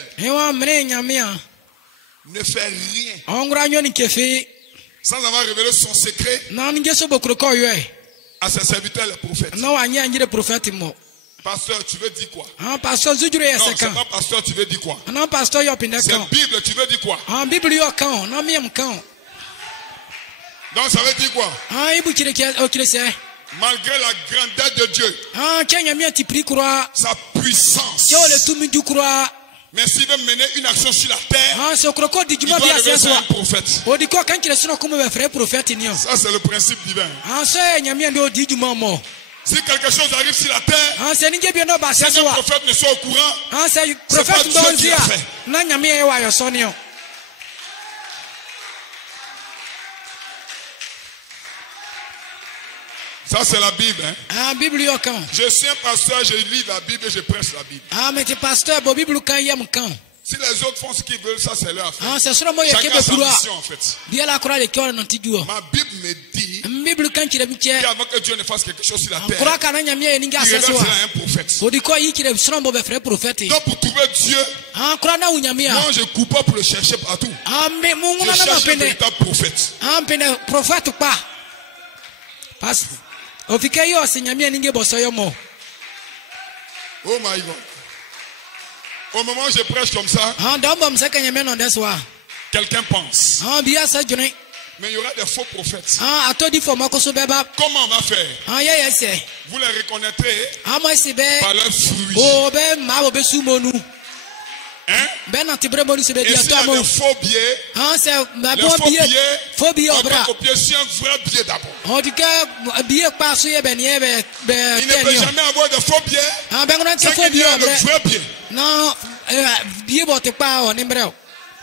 ne fait rien sans avoir révélé son secret à ses serviteurs les prophètes. Pasteur, tu veux dire quoi? Non, c'est pas pasteur, tu veux dire quoi? C'est Bible, tu veux dire quoi? Donc ça veut dire quoi? Malgré la grandeur de Dieu, sa puissance, mais s'il veut mener une action sur la terre, il doit révéler un prophète. Ça c'est le principe divin. Si quelque chose arrive sur la terre, si un prophète ne soit au courant, c'est pas Dieu qui l'a fait. Ça c'est la Bible. Je suis un pasteur, je lis la Bible et je prêche la Bible. Si les autres font ce qu'ils veulent, ça c'est leur affaire. Chacun a sa mission en fait. Ma Bible me dit qu'avant que Dieu ne fasse quelque chose sur la terre, il révèle cela à un prophète. Donc pour trouver Dieu, moi je ne cours pas pour le chercher partout. Je cherche un véritable prophète. Oh my God. Au moment où je prêche comme ça, quelqu'un pense. Mais il y aura des faux prophètes. Comment on va faire? Vous les reconnaîtrez par leurs fruits. Hein? Et s'il y a des faux biais, les faux biais, on va copier sur un vrai biais d'abord. Il ne peut jamais avoir de faux biais sans qu'il y ait le vrai biais.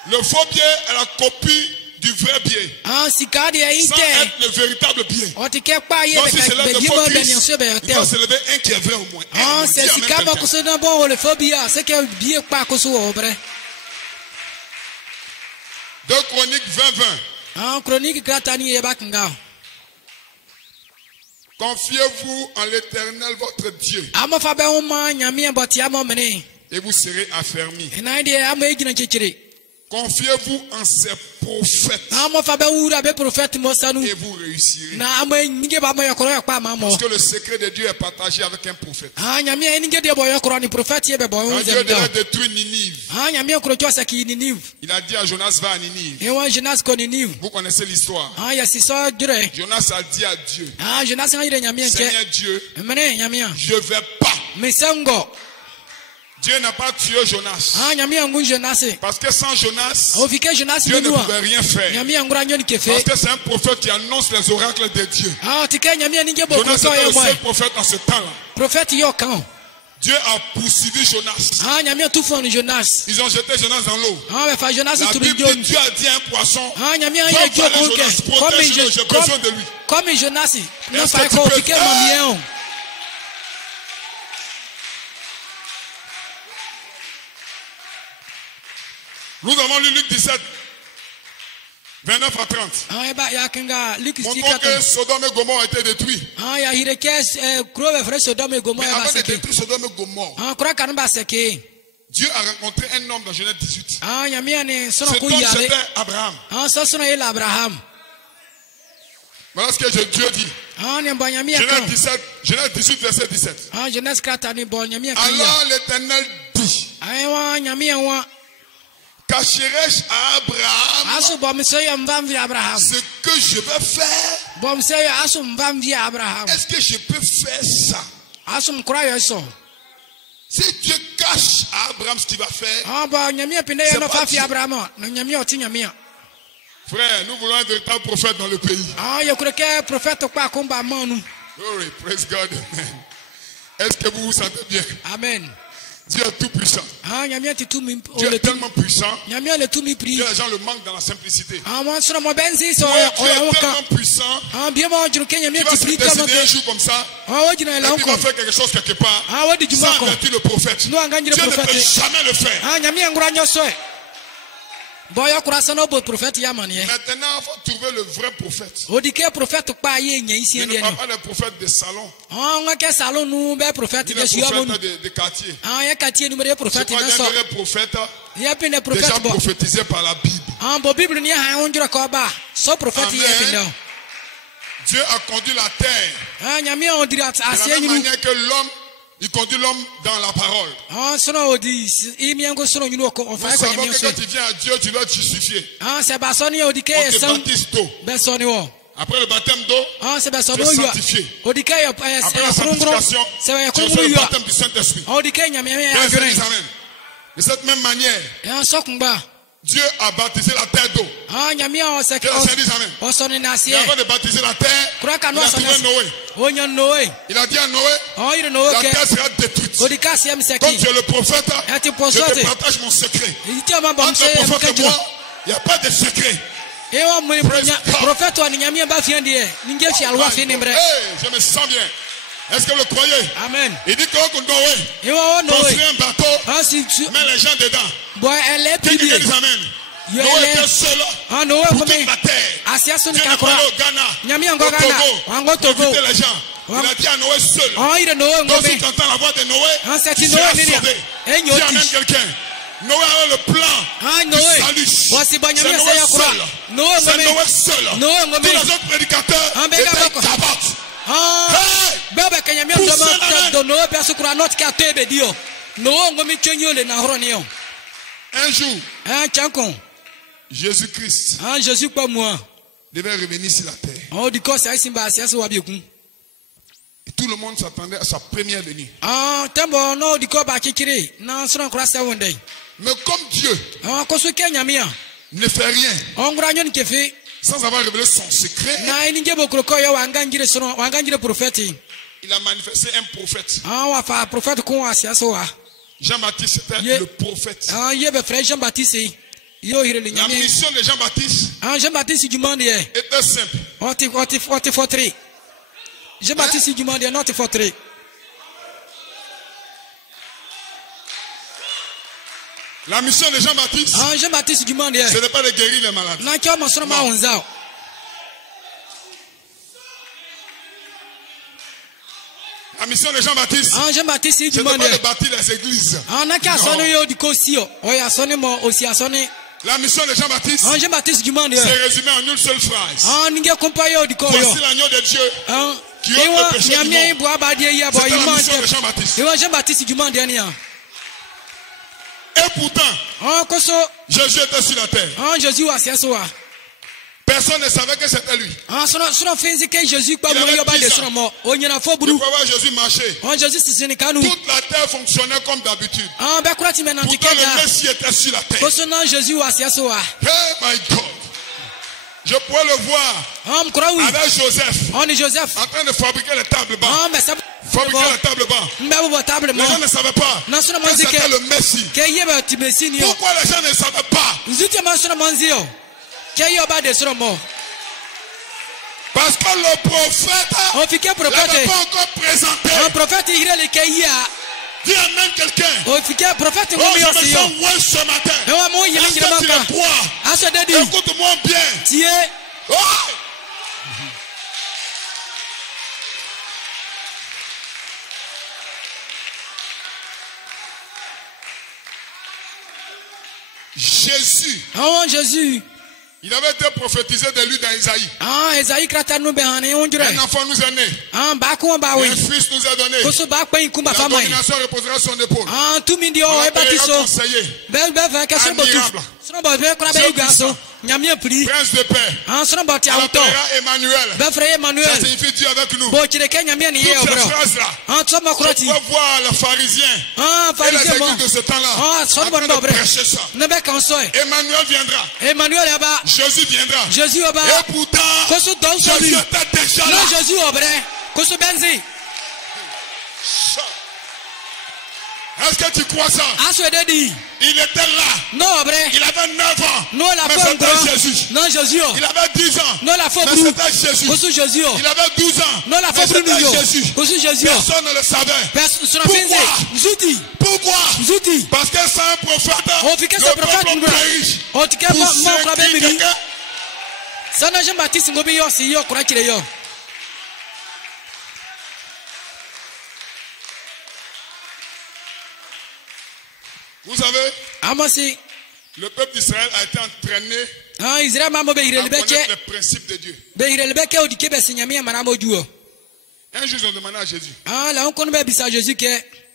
Le faux biais est la copie du vrai biais, sans être le véritable biais. Donc si c'est là de faux Christ, il faut se lever un qui est vrai au moins. 2 Chroniques 20:20. Confiez-vous en l'Éternel votre Dieu et vous serez affermis. Confiez-vous en ses prophètes et vous réussirez. Parce que le secret de Dieu est partagé avec un prophète. Quand Dieu devait détruire Ninive, il a dit à Jonas, va à Ninive. Vous connaissez l'histoire. Jonas a dit à Dieu, Seigneur Dieu, je ne vais pas. Dieu n'a pas tué Jonas. Parce que sans Jonas, Dieu ne pouvait rien faire. Parce que c'est un prophète qui annonce les oracles de Dieu. Jonas était le seul prophète en ce temps-là. Dieu a poursuivi Jonas. Ils ont jeté Jonas dans l'eau. La Bible dit, Dieu a dit à un poisson, Jonas, protège-le, j'ai besoin de lui. Est-ce que tu peux faire? Nous avons lu Luc 17, 29 à 30. Montrons que Sodome et Gomorrhe ont été détruits. Mais avant de détruire Sodome et Gomorrhe, Dieu a rencontré un homme dans Genèse 18. Cet homme, c'était Abraham. Voilà ce que Dieu dit. Genèse 18, verset 17. Alors l'Éternel dit, cacherai-je à Abraham ce que je vais faire? Est-ce que je peux faire ça? Si Dieu cache à Abraham ce qu'il va faire, c'est pas Dieu. Frère, nous voulons un véritable prophète dans le pays. Glory, praise God. Est-ce que vous vous sentez bien? Amen. Dieu est tout puissant. Dieu est tellement puissant que les gens le manquent dans la simplicité. Dieu est tellement puissant qu'il va se décider un jour comme ça et qu'il va faire quelque chose quelque part sans avertir le prophète. Dieu ne peut jamais le faire. Maintenant, il faut trouver le vrai prophète. Il ne parle pas des prophètes de salon. Ni des prophètes de quartier. Je crois qu'il y a un vrai prophète déjà prophétisé par la Bible. Amen. Dieu a conduit la terre de la même manière que l'homme, il conduit l'homme dans la parole. Nous savons que quand tu viens à Dieu, tu dois te justifier. On te baptise d'eau. Après le baptême d'eau, tu es sanctifié. Après la sanctification, tu reçois le baptême du Saint-Esprit. De cette même manière, Dieu a baptisé la terre d'eau. Et avant de baptiser la terre, il a trouvé Noé. Il a dit à Noé, la terre sera détruite. Comme tu es le prophète, je te partage mon secret. Entre le prophète et moi, il n'y a pas de secret. Hey, je me sens bien. Est-ce que vous le croyez? Amen. Il dit que Noé construit un bateau, met les gens dedans. Qui dit amen? Noé était seul pour toute la terre. Dieu n'est pas allé au Ghana, au Togo, pour inviter les gens. Il a dit à Noé seul. Donc si tu entends la voix de Noé, tu seras sauvé. Dis amen quelqu'un. Noé a le plan du salut. C'est Noé seul. C'est Noé seul. Tous les autres prédicateurs étaient capotes. Hey! baba kanyamia ndoma dono be sukura not ka tebe dio no ngomi chonyo le na horo ni yo un jour chankon Jésus-Christ Jésus pas moi devait revenir sur la terre. Oh di ko sai simba sia so wabiekun Et tout le monde s'attendait à sa première venue. Tembo no di ko ba kikire na sura nkura sa wondai. Mais comme Dieu ko so kenyamia ne fait rien ongura nyon kefe sans avoir révélé son secret, na ini ngebo kroko yo wangangire sura wangangire prophète. Il a manifesté un prophète. Wa fa prophète ko asia so wa. Jean-Baptiste était le prophète. Yebe frère Jean-Baptiste. Yo hirele La nyami. mission de Jean-Baptiste Jean-Baptiste du monde était simple. Oti fotre. Jean-Baptiste du monde not fotre. La mission de Jean-Baptiste, Jean-Baptiste du monde ce n'est pas de guérir les malades. Na kyo mo soro ma onza. La mission de Jean-Baptiste, Jean-Baptiste du ce n'est monde. pas de bâtir les églises. Na kyo asone yo di kosio. Oya asone mo osi asone. La mission de Jean-Baptiste, Jean-Baptiste du monde. c'est résumé en une seule phrase. Ninge kompa yo di ko yo. Voici l'agneau de Dieu qui ôte le péché du monde. C'est la mission de Jean-Baptiste. Jean-Baptiste du monde ya. Et pourtant, Jésus était sur la terre. Jésus wa sia so wa. Personne ne savait que c'était lui. Jésus pas Il avait 10 ans. Il pouvait voir Jésus marcher. Toute la terre fonctionnait comme d'habitude. Pourtant le Messie était sur la terre. Hey my God. Je pourrais le voir avec Joseph en train de fabriquer les tables bas. Fabriquer les tables bas. Les gens ne savaient pas que c'était le Messie. Pourquoi les gens ne savaient pas? Parce que le prophète n'avait pas encore présenté. Dis amen quelqu'un. Oh, je me sens loin ce matin. Est-ce que tu le crois? Écoute-moi bien. Oh! Jésus. Il avait été prophétisé de lui dans Isaïe. Un enfant nous est né. Un fils nous est donné. La domination reposera sur son épaule. On l'appellera conseiller. Admirable. Prince de paix. On l'appellera Emmanuel. Ça signifie Dieu avec nous. Toutes ces phrases-là, je peux voir les pharisiens et les églises de ce temps-là en train de prêcher ça. Emmanuel viendra. Jésus viendra. Et pourtant, Jésus était déjà là. Est-ce que tu crois ça? Il était là. Il avait 9 ans. Mais c'était Jésus. Il avait 10 ans. Mais c'était Jésus. Il avait 12 ans. Mais c'était Jésus. Personne ne le savait. Pourquoi? Parce que c'est un prophète. Le peuple périsse. Pour ceux qui quelqu'un. Vous savez, le peuple d'Israël a été entraîné à connaître les principes de Dieu. Un jour, ils ont demandé à Jésus. Mais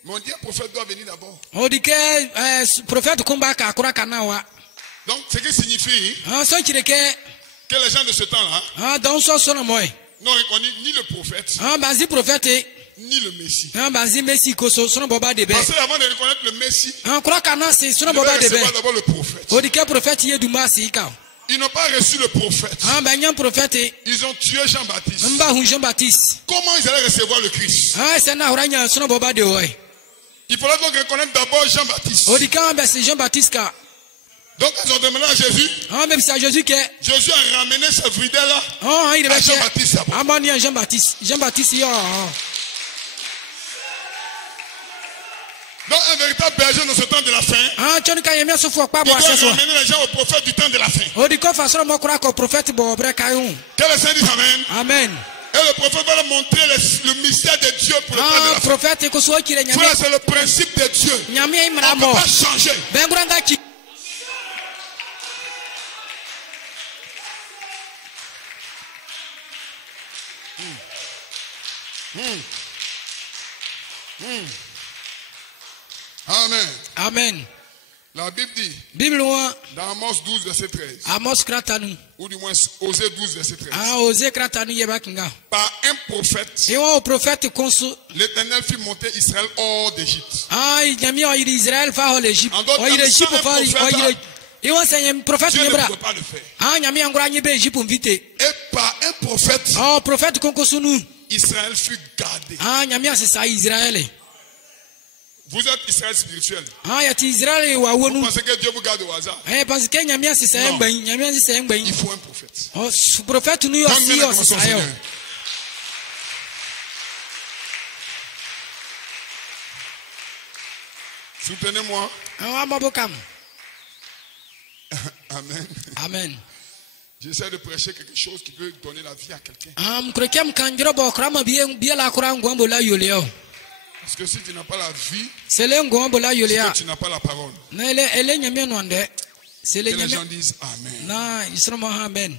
on dit un prophète doit venir d'abord. Donc, ce qui signifie que les gens de ce temps-là n'ont reconnu ni le prophète, ni le Messie. Parce qu'avant de reconnaître le Messie, ils devaient recevoir d'abord le prophète. Ils n'ont pas reçu le prophète. Ils ont tué Jean-Baptiste. Comment ils allaient recevoir le Christ? Il fallait donc reconnaître d'abord Jean-Baptiste. Donc ils ont demandé à Jésus. Jésus a ramené ce fidèle-là à Jean-Baptiste. Donc un véritable berger dans ce temps de la fin, il doit ramener les gens au prophète du temps de la fin. Que le Seigneur dise Amen. Amen. Et le prophète va leur montrer le mystère de Dieu pour le temps de la fin. Frère, c'est le principe de Dieu. On ne peut pas changer. Amen. La Bible dit, Bible wa dans Amos 12, verset 13, Amos kratanu. ou du moins Osée 12, verset 13, Osée kratanu yebakinga. par un prophète, Et au prophète konsu. l'Éternel fit monter Israël hors d'Égypte. Nyami o yiri Israël fa hol Egypte. En d'autres O yiri termes, Egypte sans un fa o prophète, yiri. Et on sait un prophète Dieu ne nebra. pouvait pas le faire. Nyami angora nyebe Egypte invité. Et par un prophète, Prophète konkosu nu. Israël fut gardé. Nyami asisa Israël. Vous êtes Israël spirituel. Yati Israël wa Vous wonu. pensez que Dieu vous garde au hasard? Parce que nyami asisa Non. ngban, nyami asisa ngban. Il faut un prophète. Prophète nu yo Donne-moi si la yo commençons, sisa yo. Seigneur. Soutenez-moi. Amabokam. Amen. Amen. J'essaie de prêcher quelque chose qui peut donner la vie à quelqu'un. Mkrekem kanjiro bo krama biye la kura ngombo la yoleo. Parce que si tu n'as pas la vie, C'est le ngombo la c'est yolea. que tu n'as pas la parole. Na ele nyame no ande. C'est le Que les gens nyame. disent Amen. Na isromo amen.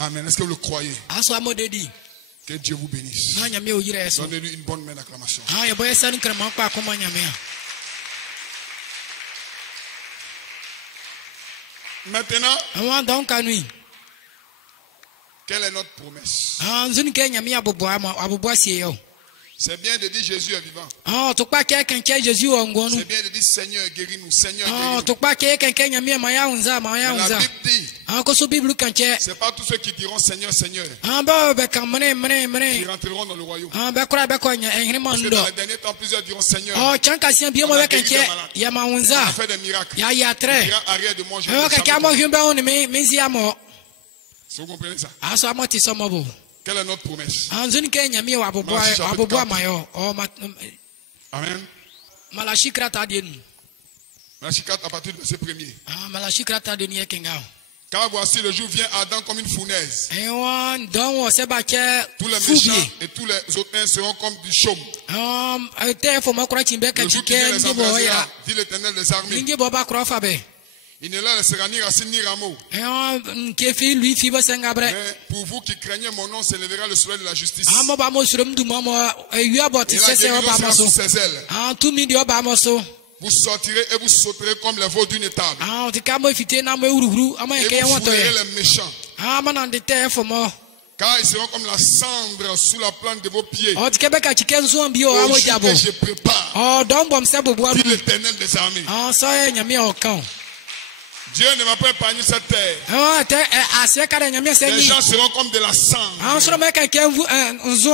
Amen. Est-ce que vous le croyez? Aso amodedi. Que Dieu vous bénisse. Na nyame oyire eso. Donnez-lui une bonne main d'acclamation. Ya boye san krama kwa kuma nyame. Maintenant, Awa don kanui. quelle est notre promesse? Nzuni ke nyame abobwa sie yo. C'est bien de dire Jésus est vivant. To kwa ke kenke Jésus o ngonu. C'est bien de dire Seigneur, guéris-nous. Seigneur, To guéris-nous. kwa ke kenke nyame ma ya unza ma ya Mais la unza. Bible dit, Ko so Bible kanche. c'est pas tous ceux qui diront Seigneur, Seigneur Ba be kan mene qui rentreront dans le royaume. be kura be ko nya enhirima Parce que ndo. dans les derniers temps, plusieurs diront Seigneur, Chanka sien biye mo be kanche ya ma on unza. a fait des miracles. Ya Il tre. dira arrière de moi, je Ka ne ka jamais mo tomber. himbe on me si amo. Vous comprenez ça? Aso amoti so mo bo. Quelle est notre promesse? Nzuni ke nyame wa abobwa mayo. Amen. Malachi krata de nu. Malachie 4 à partir du verset 1er. Malachi krata de nu yekenga. Car voici le jour vient ardent comme une fournaise. Don se ba ke Tous les méchants et tous les hautains seront comme du chaume. te fo ma kura chimbe ka Le jour qui chike vient les ngi bo ya. embrasera, dit l'Éternel des armées. Ngi bo ba kura fa be. Il ne leur laissera ni racine ni rameau. Ke fi lui fi ba senga bre. Mais pour vous qui craignez mon nom, s'élèvera le soleil de la justice. Mo ba mo surum du mo yu abot Et la se se guérison ba sera mo so. sous ses ailes. Tu mi di ba mo so. Vous sortirez et vous sauterez comme les veaux d'une étable. Ti ka mo fite na mo ururu ama Et ke vous won to fouillerez ye. les méchants. Mana de te fo mo. Car ils seront comme la cendre sous la plante de vos pieds. Ti ke be ka chike nzu on bi o Au amo jour jabo. que je prépare, Don bom se bo bo dit l'Éternel des armées. so ye nyame o kan. Dieu ne va pas épargner cette terre. Te ase ka de nyame se Les ni. gens seront comme de la cendre. So me ka ke nzu.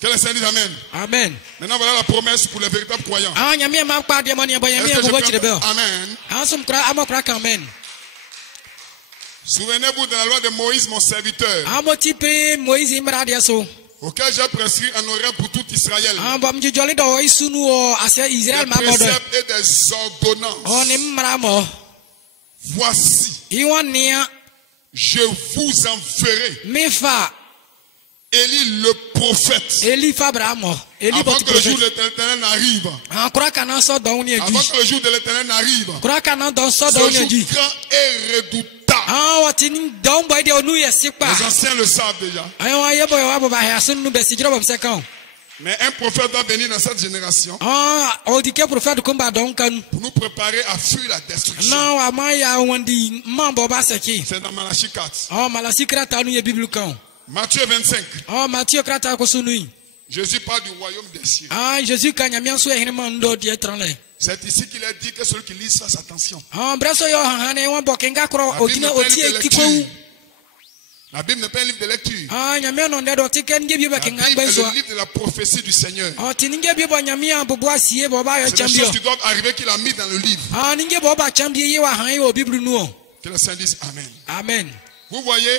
Que les saints disent Amen. Amen. Maintenant, voilà la promesse pour les véritables croyants. Nyame ma pa de mo ne bo Est-ce nyame que bo je chire be. peux- Amen. Sum kra amo kra kan amen. Souvenez-vous de la loi de Moïse, mon serviteur, Amo ti pe Moïse imra de so. auquel j'ai prescrit un horaire pour tout Israël. Bom ji joli do isunu o ase Israel Des ma bodo. préceptes et des ordonnances. Ni mra mo. Voici, Iwon nia je vous enverrai mefa Élie le prophète. Eli fabramo. Eli Avant bot que le jour prophète. de l'Éternel n'arrive. Kra kana so do ni Avant eji. que le jour de l'Éternel n'arrive. Kra kana do so Ce do ni jour eji. grand et redoutable. Wati ni don boy de onu yesi pa. Les anciens le savent déjà. Ayo ye boy wa bo ba ya sunu be sigiro bom sekan. Mais un prophète va venir dans cette génération O di ke prophète ko ba don kan. pour nous préparer à fuir la destruction. Na wa ma ya wondi mambo ba seki. C'est dans Malachie 4. Malasi krata nu ye bible kan. Matthieu 25. Matthieu krata ko sunu. Jésus parle du royaume des cieux. Jésus kan nyame so ehirima ndo di etranle. C'est ici qu'il a dit que celui qui lit fasse attention. Braso yo hane won bokenga kro La Bible odina n'est pas un oti livre de ekiko. lecture. La Bible n'est pas un livre de lecture. Nyame no ndedo tiken nge bi La bokenga Bible est gbenso. le livre de la prophétie du Seigneur. Tininge bi bo nyame abobo asie bo ba yo C'est des chambio. choses qui doivent arriver qu'il a mis dans le livre. Ninge bo ba chambio ye wa han yo bible nu. Que les saints disent Amen. Amen. Vous voyez,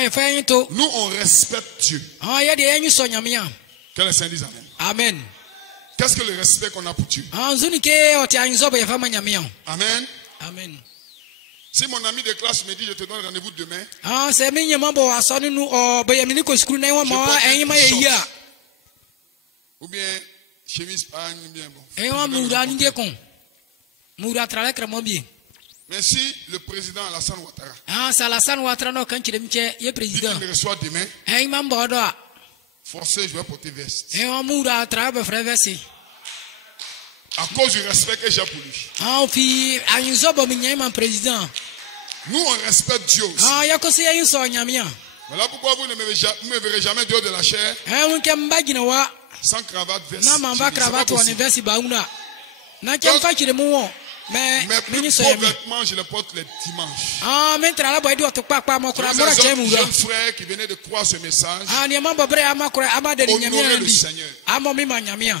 Ye fa yin to. nous on respecte Dieu. Ye de enyu so nyame ya. Que les saints disent Amen. Amen. Qu'est-ce que le respect qu'on a pour Dieu? Nzuni ke oti anzo bo ye fa nyame ya. Amen. Amen. Si mon ami de classe me dit je te donne rendez-vous demain, Se mi nyama bo asoni nu o bo ye mi ni ko skuru na won ma enyi ma ye ya. ou bien chemise pas bien bon. Wa mura ninge kon. Mura trale kramo bi. Mais si le président Alassane Ouattara Salasan Ouattara no kan kiremche ye dit président. qu'il me reçoit demain, Enyi ma bodo a. forcé, je vais porter veste. Wa mura tra be frevesi. À cause du respect que j'ai pour lui. Ah, puis ayinzo bo minyama président. Nous, on respecte Dieu aussi. Ah, yakosi ayinso nyamia. Voilà pourquoi vous ne me verrez jamais dehors de la chair. Sans cravate, versi. Na mamba cravate ou versi bauna. Na kemfa kire mu. Mais plus beaux vêtements, je les porte les dimanches. Ah, mais tra la boy do to pa mo kura mo j'ai un jeune frère qui venait de croire ce message. Ah, ni mamba bre ama kura ama de nyamia le Seigneur. Amo mi nyamia.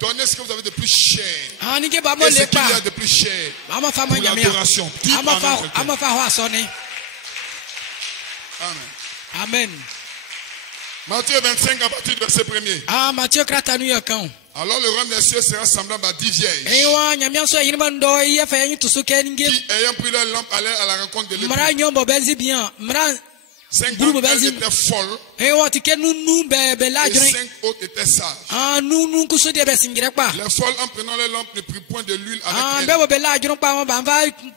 Donnez ce que vous avez de plus cher. Ah, ni ke ba mo et le ce qu'il pa. y a de plus cher. Ama fa pour nyamia. L'adoration. Ama fa ho asoni. Amen. Amen. Matthieu 25 à partir du verset 1er. Ah, Matthieu krata nu yakan. Alors le royaume des cieux sera semblable à 10 vierges qui, ayant pris leur lampe, allèrent à la rencontre de l'époux. 5 d'entre elles étaient folles et 5 autres étaient sages. Les folles, en prenant leur lampe, ne prirent point de l'huile avec elles.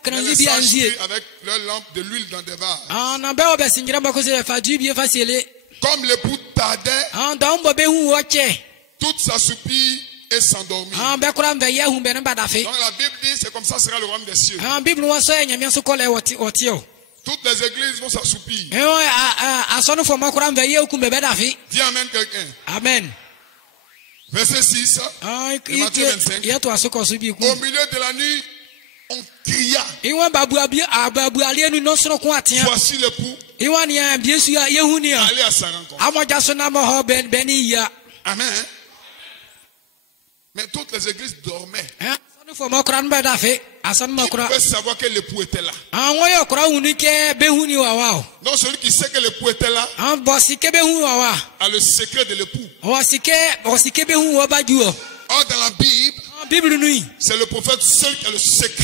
Elles les sages prirent avec leur lampe de l'huile dans des vases. Comme l'époux tardait, toutes s'assoupirent et s'endormirent. Donc la Bible dit, c'est comme ça sera le royaume des cieux. Toutes les églises vont s'assoupir. Dis amen quelqu'un. Amen. Verset 6. De Matthieu 25. Au milieu de la nuit, on cria. Voici l'époux. Allez à sa rencontre. Amen. Mais toutes les églises dormaient. Qui pouvait savoir que l'époux était là? Donc celui qui sait que l'époux était là a le secret de l'époux. Or dans la Bible, c'est le prophète seul qui a le secret.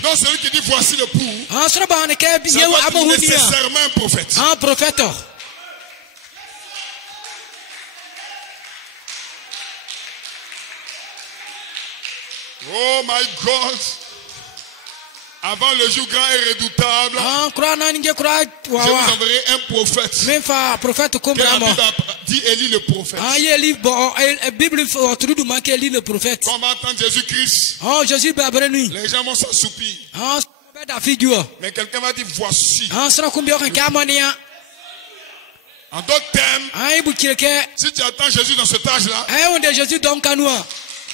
Donc celui qui dit voici l'époux, ça doit être nécessairement un prophète. Oh my God. Avant le jour grand et redoutable, je vous enverrai un prophète. Que la Bible dit Élie le prophète. Comme attend Jésus-Christ, les gens vont s'assoupir. Mais quelqu'un va dire voici. En d'autres termes, si tu attends Jésus dans cet âge-là,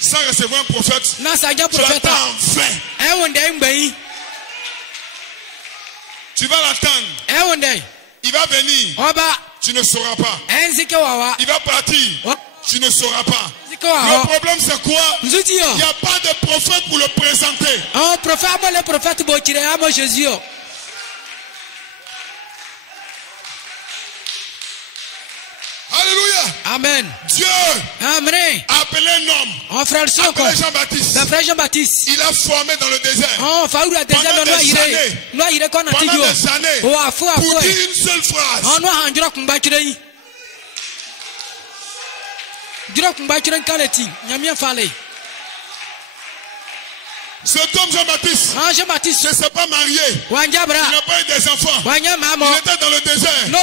sans recevoir un prophète, tu l'attends en vain. Tu vas l'attendre. Il va venir. Tu ne sauras pas. Il va partir. Tu ne sauras pas. Le problème c'est quoi? Il n'y a pas de prophète pour le présenter. Alléluia. Amen. Dieu a appelé un homme. Appelé Jean-Baptiste. Il a formé dans le désert. Pendant des années. Pour dire une seule phrase. Cet homme Jean-Baptiste ne s'est pas marié. Il n'a pas eu des enfants. Il était dans le désert. Il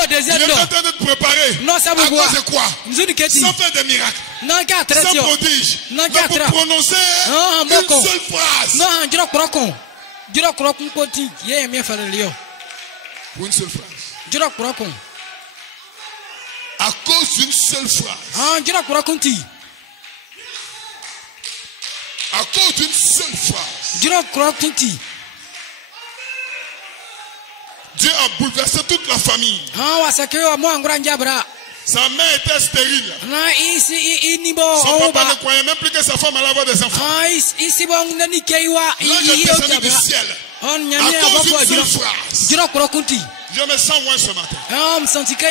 était en train de te préparer. À cause de quoi? Sans faire des miracles. Sans prodige. Mais pour prononcer une seule phrase. Pour une seule phrase. À cause d'une seule phrase. À cause d'une seule phrase. Dieu a bouleversé toute la famille. Sa mère était stérile. Son papa ne croyait même plus que sa femme allait avoir des enfants. L'ange est descendu du ciel. À cause d'une seule phrase. Je me sens loin ce matin.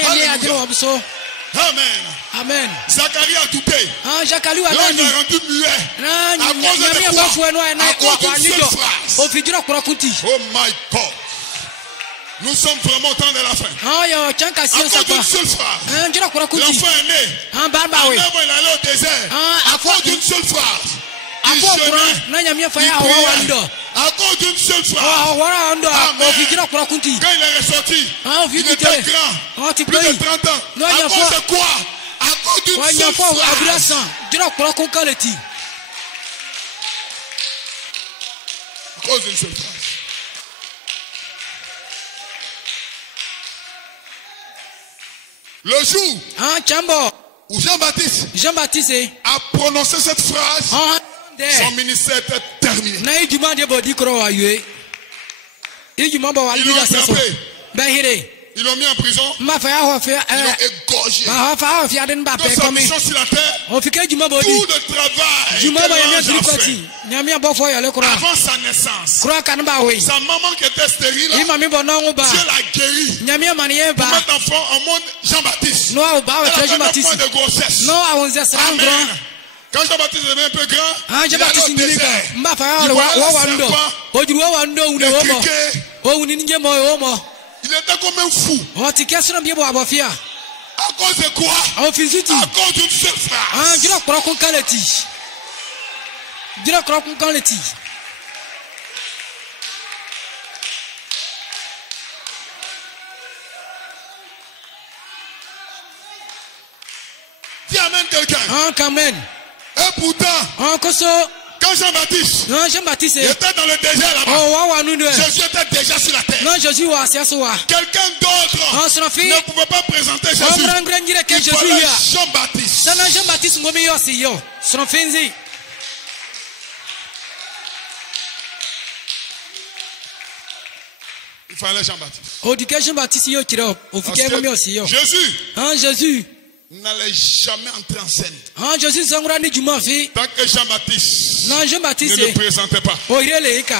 Alléluia. Amen. Zacharie a douté. L'ange a rendu muet. À cause de quoi? À cause d'une seule phrase. Oh my God. Nous sommes vraiment au temps de la fin. À cause d'une seule phrase. L'enfant est né. En avant, il allait au désert. À cause d'une seule phrase. Il jeûnait. Il priait. À cause d'une seule phrase. Amen. Quand il est ressorti, il était grand. Plus de 30 ans. À cause de quoi? À cause d'une Wa seule nya fo phrase. abrasan. Jira kporo kun kaleti. À cause d'une seule phrase. Le jour Ah chambo. où Jean-Baptiste Jean-Baptiste. a prononcé cette phrase, Ah son de. ministère était terminé. Na ijuma de bodi kro wa yue. Ijuma ba wa Ils l'ont lida seso. attrapé. Ben hire. Ils l'ont mis en prison. Ma fa ho fe Ils l'ont égorgé. ma fa fi aden ba Dans pe sa comme. mission sur la terre, On fi ke juma bodi. tout le travail Juma ba yamia que l'ange a trikwati. fait Nyamia bo fo yale kro. avant sa naissance, Kro kan ba we. sa maman qui était stérile, Ima mi bo no ngo ba. Dieu l'a guéri. Nyamia maniye Pour ba. mettre enfant en monde Jean-Baptiste. No au ba Elle we avait 9 mois Jean-Baptiste. de grossesse. No awon ze sran Amen. grand. Quand Jean-Baptiste devient un peu grand, Ah il allait Jean-Baptiste au ni ka. désert. Mba fa Il wa voyait wa le wa ndo. serpent, Ojuru wa ndo une les wo mo. criquets. O uni nje mo o mo. Il était comme un fou. O ti kesro bi bo abofia. À cause de quoi? O fi zuti. À cause d'une seule Ah phrase. jira kporo kun kaleti. Jira kporo kun kaleti. Dis amen quelqu'un. Ah quand même. Et pourtant, Ah koso. quand Jean-Baptiste Non Jean-Baptiste. était dans le désert là-bas, Oh wa wa nu ndo. Jésus était déjà sur la terre. Non Jésus wa sia so wa. Quelqu'un d'autre Ah son fi. ne pouvait pas présenter On Jésus. grand grand jira ke Il Jésus fallait ya. Jean-Baptiste. Sana Jean-Baptiste ngomi yo si yo. Son finzi. Il fallait Jean-Baptiste. O di ke Jean-Baptiste yo kira o fi Parce ke ngomi yo que si yo. Jésus Ah Jésus. n'allait jamais entrer en scène Ah Jésus sangura ni juma fi. tant que Jean-Baptiste Non ne Jean-Baptiste. le présentait pas. O irele ka.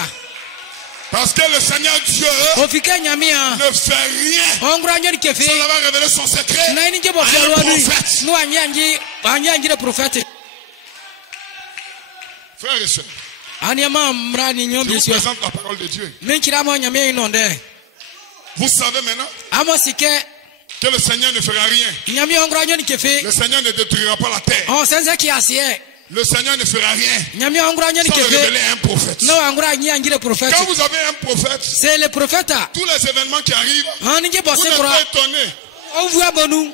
Parce que le Seigneur Dieu O fi ke nyamia. ne fait rien On grand nyori ke fi. sans avoir révélé son secret Na ni je bo à fi un alwa ni. prophète. No anyangi le prophète. Frères et sœurs, Aniama mrani nyom je vous Yesu. présente la parole de Dieu. Min kira mo nyame inonde. Vous savez maintenant Amo sike que le Seigneur ne fera rien. nyame on grand nyori ke fi. Le Seigneur ne détruira pas la terre. On sense ki asie. Le Seigneur ne fera rien Nyame on grand nyori sans ke le fi. révéler à un prophète. No angura nyangi le prophète. Quand vous avez un prophète, C'est le prophète. tous les événements qui arrivent, On ni je bo vous se n'êtes kora. pas étonnés. On voit bonu.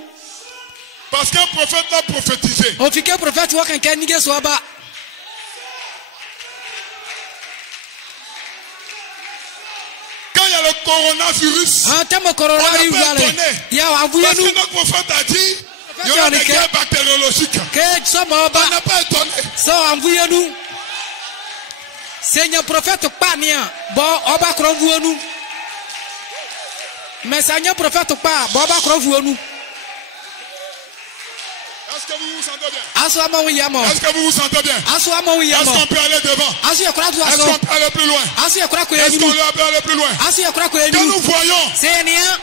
Parce qu'un prophète l'a prophétisé. On fi ke prophète wa kan kan ni ge so ba. Quand il y a le coronavirus, Ah tamo corona On n'a ri pas wale. étonné. Ya avoué parce nous que notre prophète a dit, il y Prophète aura a des dit que- guerres bactériologiques. que so mo On ba. n'a pas étonné. So avoué nous. Seigneur prophète pa ni a. Bo oba kro vuo nous. Mais Seigneur prophète pa bo oba kro vuo nous. Est-ce que vous vous sentez bien? Aso ama wi yamo. Est-ce que vous vous sentez bien? Aso ama wi Est-ce yamo. qu'on peut aller devant? Aso ya kra du Est-ce aso. qu'on peut aller plus loin? Aso ya kra ko Est-ce qu'on yenu. peut aller plus loin? Aso ya kra ko Que yenu. nous voyons Seigneur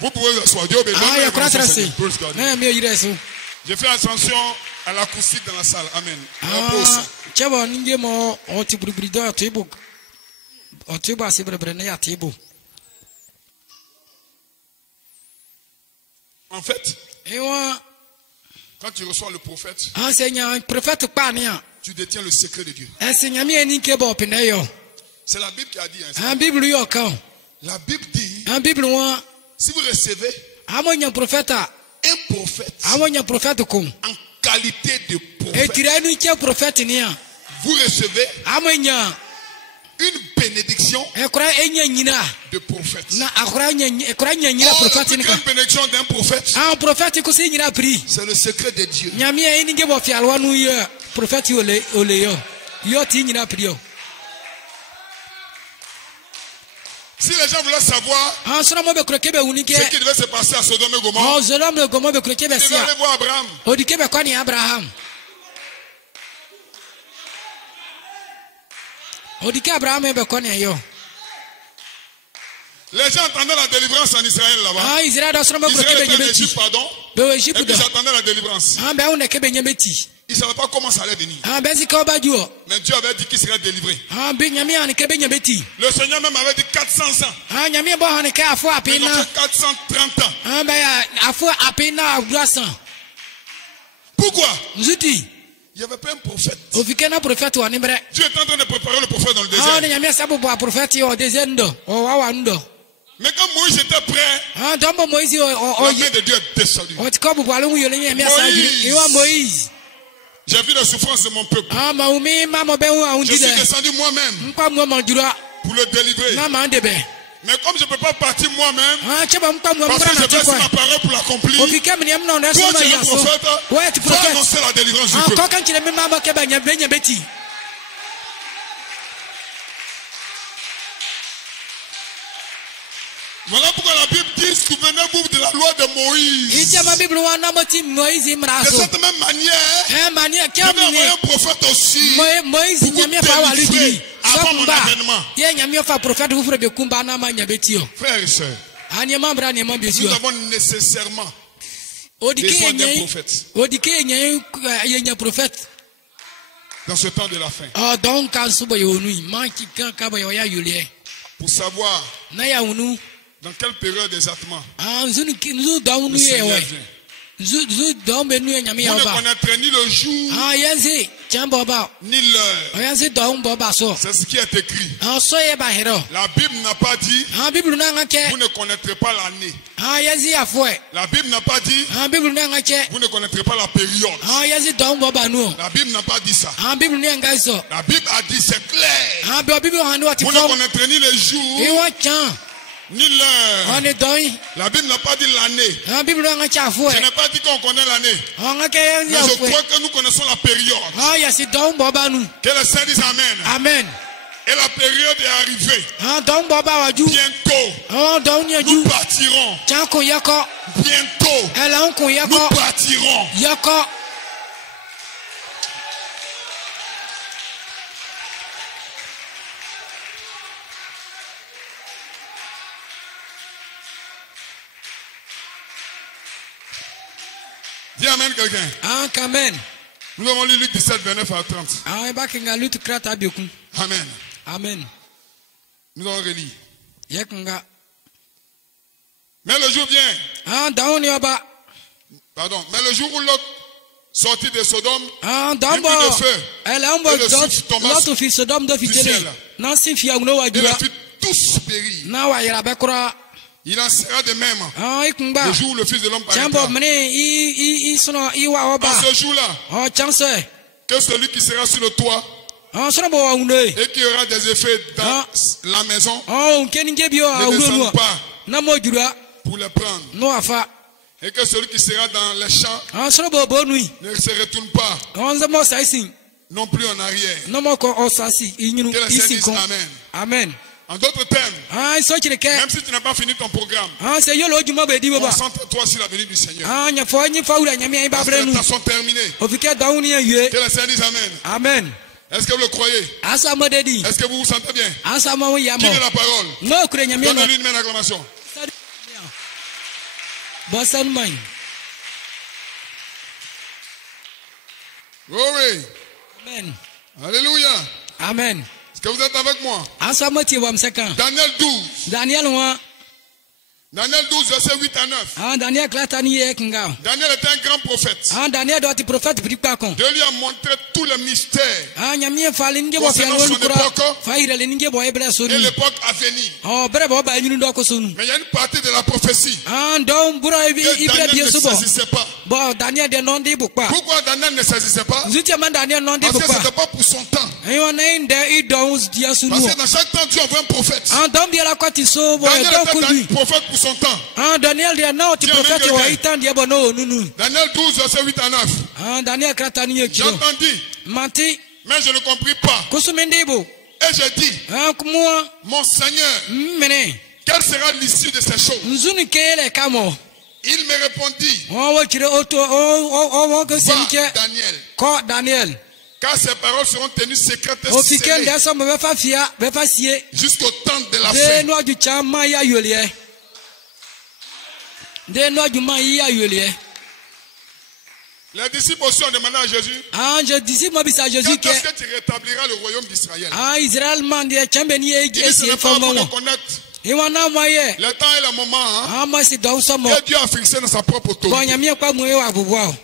vous pouvez vous asseoir. Dieu bénisse. Ah, ya kra trase. Praise God. Na mi yire so. Je fais attention à l'acoustique dans la salle. Amen. La pause. Ah, chebo ninge mo o ti buriburi do atibu. O ti ba se brebre na ya tibu. En fait, Ewa quand tu reçois le prophète, ah Seigneur prophète pa ni a. tu détiens le secret de Dieu. E Seigneur mi eni ke bo pene yo. C'est la Bible qui a dit ainsi. Ah Bible yo kan. La Bible dit, Ah Bible wa si vous recevez amonya prophète a. un prophète Amonya prophète ko. en qualité de E prophète, tiranu ke prophète ni a. vous recevez Amonya une bénédiction e kora enya nyina. de prophète. Na akora nya e kora nya nyina Or, la prophète plus ni ka. grande bénédiction d'un prophète, Ah prophète ko se nyina pri. c'est le secret de Dieu. Nyame eni nge bo fi alwa nu ye prophète ole yo. Yo ti nyina pri yo. Si les gens voulaient savoir Ah sona mo be kroke be wuni ke. ce qui devait se passer à Sodome et Gomorrhe, Oh Sodome le gomo be kroke be ils devaient sia. aller voir Abraham. O di ke be kwani Abraham. O di ke Abraham be kwani yo. Les gens attendaient la délivrance en Israël là-bas. Ah Israël da sona mo kroke Israël be était en nyebeti. Égypte, pardon. Be o Et Egypte puis da. ils attendaient la délivrance. Ah be une ke be nyebeti. Ils ne savaient pas comment ça allait venir. Ah be si ka ba juo. Mais Dieu avait dit qu'il serait délivré. Ah be nyame an ke be nyebeti. Le Seigneur même avait dit 400 ans. Ah nyame bo han ke afo Mais ils ont apina. fait 430 ans. Ah be afo apina abrasan. Pour Pourquoi? Nzuti. Il n'y avait pas un prophète. Ofikena prophète wa nimbre. Dieu est en train de préparer le prophète dans le Ah, désert. ne nyamia sabu bo prophète yo désert ndo. O wa ndo. Mais quand Moïse était prêt, Ah, dombo Moïse la main de Dieu est descendue. o tiko bu alu yo le nyamia sa jiri. Iwa Moïse. J'ai vu la souffrance de mon peuple. Ah, ma umi ma mo be wa Je suis undile. descendu moi-même Mpa mo mo jura. pour le délivrer. Na ma ndebe. Mais comme je ne peux pas partir moi-même, Ah, cheba mpa mo parce mbra que na je vais tiko. sur ma parole pour l'accomplir, Ofikena mi nyamna ndo toi so tu es ya un so. prophète, Ouais, tu va prophète. annoncer la délivrance du Ah, peuple. quand quand tu le même ma ke ba nyambe beti. Voilà pourquoi la Bible dit, souvenez-vous de la loi de Moïse. Itia ma Bible wa na moti Moïse De mraso. cette même manière, Mania je kia vais envoyer un prophète aussi Moïse pour vous nyamia fa wa lu diri. avant mon avènement. Ye nyamia fa prophète vous frère be kumba na ma nyabeti yo. Frères et sœurs, Ani mambra ni mambe nous sio. avons nécessairement Odike besoin d'un yenye. prophète Odike yenye yenye prophète. dans ce temps de la fin. Ah donc kan subo yo nu man ki kan ka ba yo ya yulie. Pour savoir Na ya unu. dans quelle période exactement Ah nzunu daunu le ye Seigneur we. vient. Nzu daun nu nyamia Vous ne ba. connaîtrez ni le jour, Ah yenzi chambo ba. ni l'heure. Yenzi daun bo ba so. C'est ce qui est écrit. Ah so ye ba hero. La Bible n'a pas dit, Ah Bible na ngake. vous ne connaîtrez pas l'année. Ah yenzi afwe. La Bible n'a pas dit, Ah Bible na ngake. vous ne connaîtrez pas la période. Ah yenzi daun bo ba nu. La Bible n'a pas dit ça. Ah Bible na ngai so. La Bible a dit, c'est clair. Ah Bible hanu ati Vous ne fo. connaîtrez ni les jours, Iwa chan. ni l'heure. On est doi. La Bible n'a pas dit l'année. Ah Bible na ngake afwe. Je n'ai pas dit qu'on connaît l'année. Ah ngake yenzi Mais je afwe. crois que nous connaissons la période. Ah yasi daun bo ba nu. Que le Seigneur dise Amen. Amen. Et la période est arrivée. Ah daun bo ba waju. Bientôt, Ah daun ya nous ju. partirons. Chan ko yako. Bientôt, Ela ko nous yako. partirons. Yako. Dis Amen quelqu'un. Ah amen. Nous avons lu Luc 17, 29 à 30. Ah ba kinga lutu krata biku. Amen. Amen. Nous allons relire. Yekinga. Mais le jour vient. Ah daun yo ba. Pardon. Mais le jour où l'autre sortit de Sodome, Ah dambo. Une pluie de feu. Ela mbo Et le dot. souffle tomba Lot fi sodom do fi du tele. ciel. Na sin fi agno et les wajura. fils tous périrent. Na wa yara be kura. Il en sera de même Ah ikunga. le jour où le Fils de l'homme Chambo paraîtra. mene i sono iwa oba. En ce jour-là, Oh chance. que celui qui sera sur le toit Ah sono bo wa unde. et qui aura des effets dans Ah. la maison Oh keni ngebio ne awuro descende no. pas Na mo jura pour les prendre. no afa. Et que celui qui sera dans les champs Ah sono bo bonui. ne se retourne pas On za mo saisin. non plus en arrière. No mo ko osasi inyunu Que le Seigneur isi dise kon. Amen. Amen. En d'autres termes, Ah so chireke. même si tu n'as pas fini ton programme, Ah se yolo juma be di baba. concentre-toi sur la venue du Seigneur. Ah nya fo nyi faula nya mi ai Parce que babre les nu. temps sont terminés. Ofike daun ye yue. Que le Seigneur dise Amen. Amen. Est-ce que vous le croyez? Asa mo dedi. Est-ce que vous vous sentez bien? Asa mo ya Qui mo. est la parole? No kure nya mi no. Donne-lui une main d'acclamation. Bosan man. Glory. Amen. Alléluia. Amen. Est-ce que vous êtes avec moi? Asa mo ti wam sekan. Daniel 12. Daniel wa. Daniel 12, versets 8 à 9. Ah Daniel klata ni ye kinga. Daniel était un grand prophète. Ah Daniel do ti prophète pri pa kon. Dieu lui a montré tous les mystères Ah nya mi fa le nge bo fi Concernant anu son kura. époque. Fa ire le nge bo e bre so et ni. l'époque à venir. Oh bre bo ba nyunu do ko so nu. Mais il y a une partie de la prophétie Ah don bura que ibre Daniel bi ne so bo. saisissait pas. Bo Daniel de non di bu pa. Pourquoi Daniel ne saisissait pas? Zuti man Daniel non di bu Parce que ce pa. n'était pas pour son temps. Ayo na inde i don dia su Parce nu. que dans chaque temps, Dieu envoie un prophète. Ah don bi la kwati so bo e Daniel do ko était lui. un prophète pour son temps. Ah Daniel de na ti Dieu prophète avec wa quelqu'un. itan dia bo no nunu. Daniel 12, versets 8 à 9. Ah Daniel klata ni ye kiro. J'entendis, Manti mais je ne compris pas. kusumende bo. Et j'ai dit, Ah kumwa mon Seigneur, mene. quelle sera l'issue de ces choses? Nzuni kele kamo. Il me répondit, Oh wo kire oto o ko va senke. Daniel, Ko Daniel. car ces paroles seront tenues secrètes et O fike scellées nda so mo be fa fia, be fa sie. jusqu'au temps de la De fin. no ju chama ya yolie. De no ju ma ya yolie. Les disciples aussi ont demandé à Jésus, Ah je dis moi bisa Jésus quand que est-ce que tu rétabliras le royaume d'Israël? ah Israël man de chambe ni e Il dit, ce esi n'est e pas à vous fomo. de connaître Le temps et le moment hein, que Dieu a fixé dans sa propre autorité.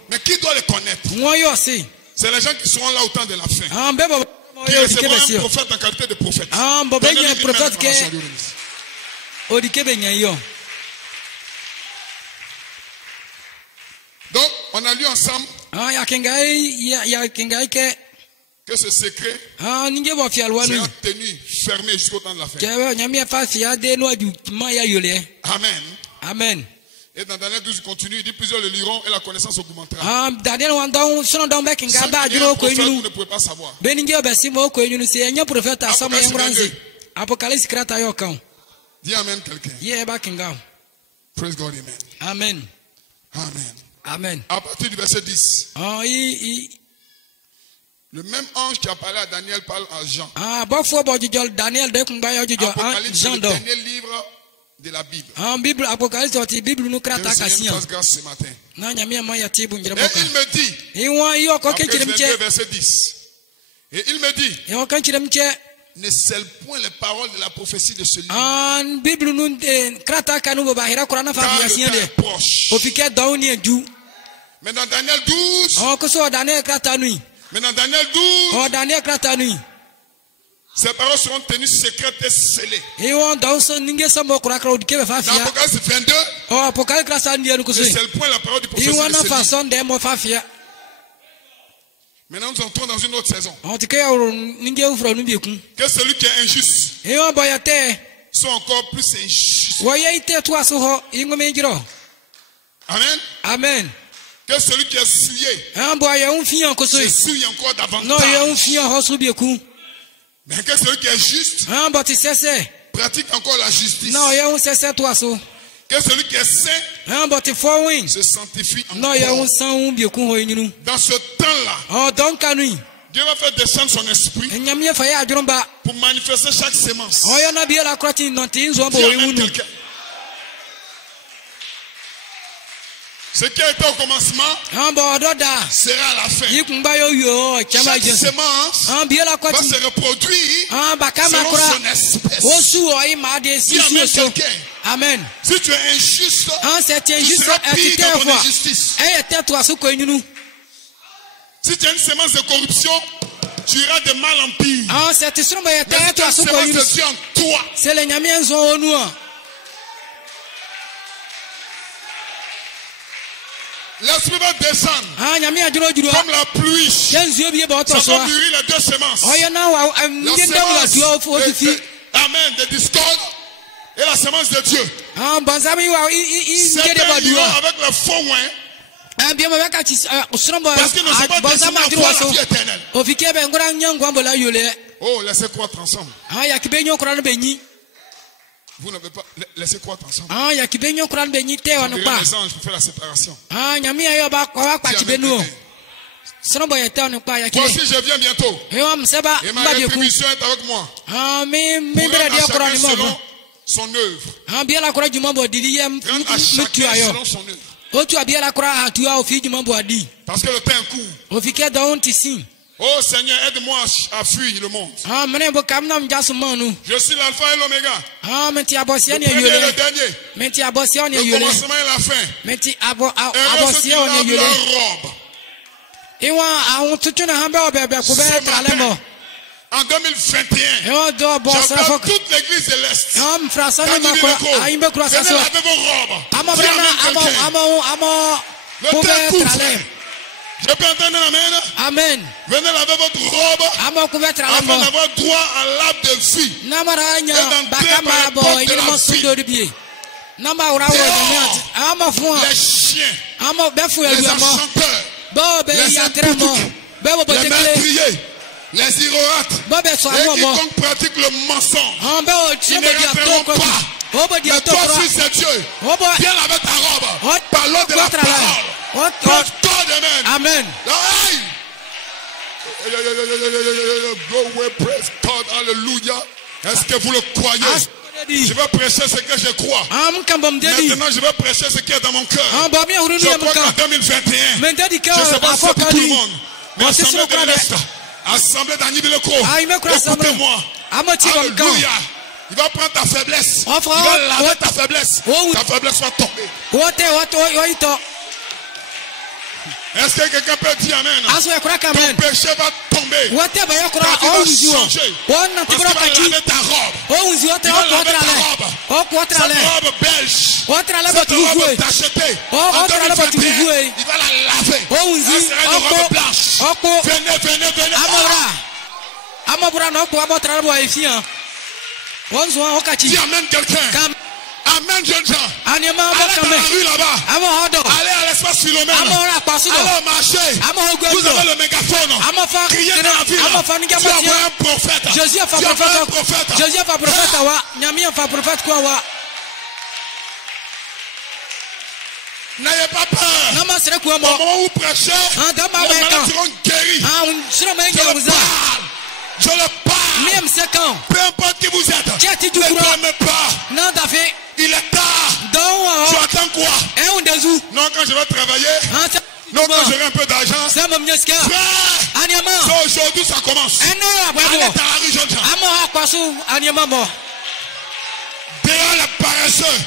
Mais qui doit les connaître? C'est les gens qui seront là au temps de la fin. Qui recevront un prophète en qualité de prophète. Donc, on a lu ensemble que ce secret sera tenu, fermé jusqu'au temps de la fin. Amen. Amen. Et dans Daniel 12, il continue, il dit plusieurs le liront et la connaissance augmentera. Sans qu'il y ait un prophète, vous ne pouvez pas savoir. Dis Amen quelqu'un. Praise God, Amen. Amen. Amen. Amen. À partir du verset 10. Le même ange qui a parlé à Daniel parle à Jean. Apocalypse, le dernier livre de la Bible. Que le Seigneur nous fasse grâce ce matin. Et il me dit, après le verset 10, et il me dit, ne scelle point les paroles de la prophétie de ce livre. Car le temps est proche. Mais dans Daniel 12, ces paroles seront tenues secrètes et scellées. Dans Apocalypse 22, ne scelle point la parole du prophète de ce livre. Maintenant, nous entrons dans une autre saison. Que celui qui est injuste soit encore plus injuste. Amen. Amen. Que celui qui est souillé se souille encore davantage. Mais que celui qui est juste pratique encore la justice. Que celui qui est saint se sanctifie encore. Dans ce temps-là, Dieu va faire descendre son esprit pour manifester chaque sémence. Dis Amen, quelqu'un. Ce qui a été au commencement sera à la fin. Chaque sémence va se reproduire selon son espèce. Dis Amen, quelqu'un. Amen. Si tu es injuste, tu seras pire dans ton injustice. Si tu as une sémence de corruption, tu iras de mal en pire. Mais si tu as une sémence de Dieu en toi, l'esprit va descendre comme la pluie. Ça va mûrir les deux sémences. La sémence Amen, de discorde et la sémence de Dieu. Certains iront avec le faux oin parce qu'ils ne sont pas destinés à voir la vie éternelle. Oh, laissez croître ensemble. Vous n'avez pas laissé croître ensemble. Les anges pour faire la séparation. Moi aussi je viens bientôt. Et ma rétribution est avec moi. Pour rendre à chacun selon son œuvre. Rendre à chacun selon son œuvre. Parce que le temps est court. Oh Seigneur, aide-moi à fuir le monde. Je suis l'alpha et l'oméga. Le premier et le dernier. Le commencement et la fin. Heureux ceux qui lavent leur robe. Ce matin, en 2021, j'appelle toute l'église de l'Est. Venez laver vos robes. Le temps est court, frère. Je peux entendre un amen. Amen. Venez laver votre robe afin d'avoir droit à l'arbre de vie et d'entrer par la porte de la vie. Les chiens, les enchanteurs, les impoutouk, les meurtriers, les iroates et quiconque pratique le mensonge, ils ne rentreront pas. Mais toi, fils de Dieu, viens laver ta robe par l'eau de la parole. Amen. Go away, praise God, hallelujah. Est-ce que vous le croyez? Je vais prêcher ce que je crois. Maintenant, je vais prêcher ce qui est dans mon cœur. Je crois qu'en 2021, je ne sais pas si c'est pour tout le monde, mais Assemblée de l'Est, Assemblée d'Anibileko, écoutez-moi. Alléluia. Il va prendre ta faiblesse. Oh, frère, Il va laver oh, ta faiblesse. oh, Ta faiblesse va tomber. Est-ce que quelqu'un peut dire amen? Ton péché va tomber. Ta vie va changer. Parce qu'il va laver ta robe. Il va laver ta robe. Cette robe belge. Cette robe tachetée. En 2021, il va la laver. Elle sera une robe blanche. Venez, venez, venez. Dis amen quelqu'un. Amen, jeunes gens. Allez dans la rue là-bas. Allez à l'espace Philomène. Allez au marché. Vous avez le mégaphone. Criez dans la ville. Tu as envoyé un prophète. Tu as envoyé un prophète. N'ayez pas peur. Au moment où vous prêchez, les malades seront guéris. Je le parle. Peu importe qui vous êtes. Ne dormez pas. Il est tard. Tu attends quoi? Non, quand je vais travailler. Non, quand j'aurai un peu d'argent. Frère, aujourd'hui ça commence. Allez dans la rue, jeunes gens. Derrière les paresseux.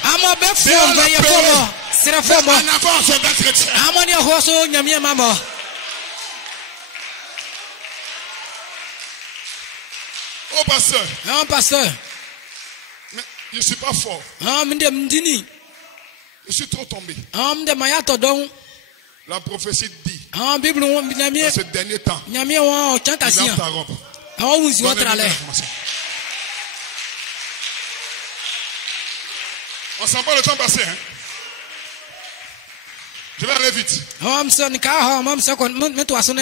Derrière les peureux. En avant, soldat chrétien. Oh, pasteur. Mais je ne suis pas fort. Je suis trop tombé. La prophétie dit dans ce dernier temps, il lave ta robe. On sent pas le temps passer. Hein? Je vais aller vite.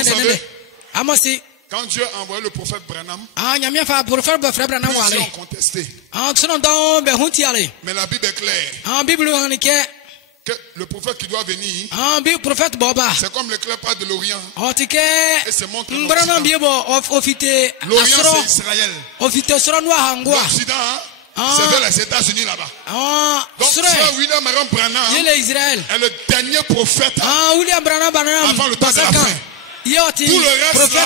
Vous savez, quand Dieu a envoyé le prophète Branham, plusieurs ont contesté. Mais la Bible est claire. Que le prophète qui doit venir, c'est comme l'éclair part de l'Orient et se montre l'Orient, c'est Israël. L'Occident, c'est vers les États-Unis là-bas. Donc, frère William Branham est le dernier prophète avant le temps de la fin. Tout le reste là,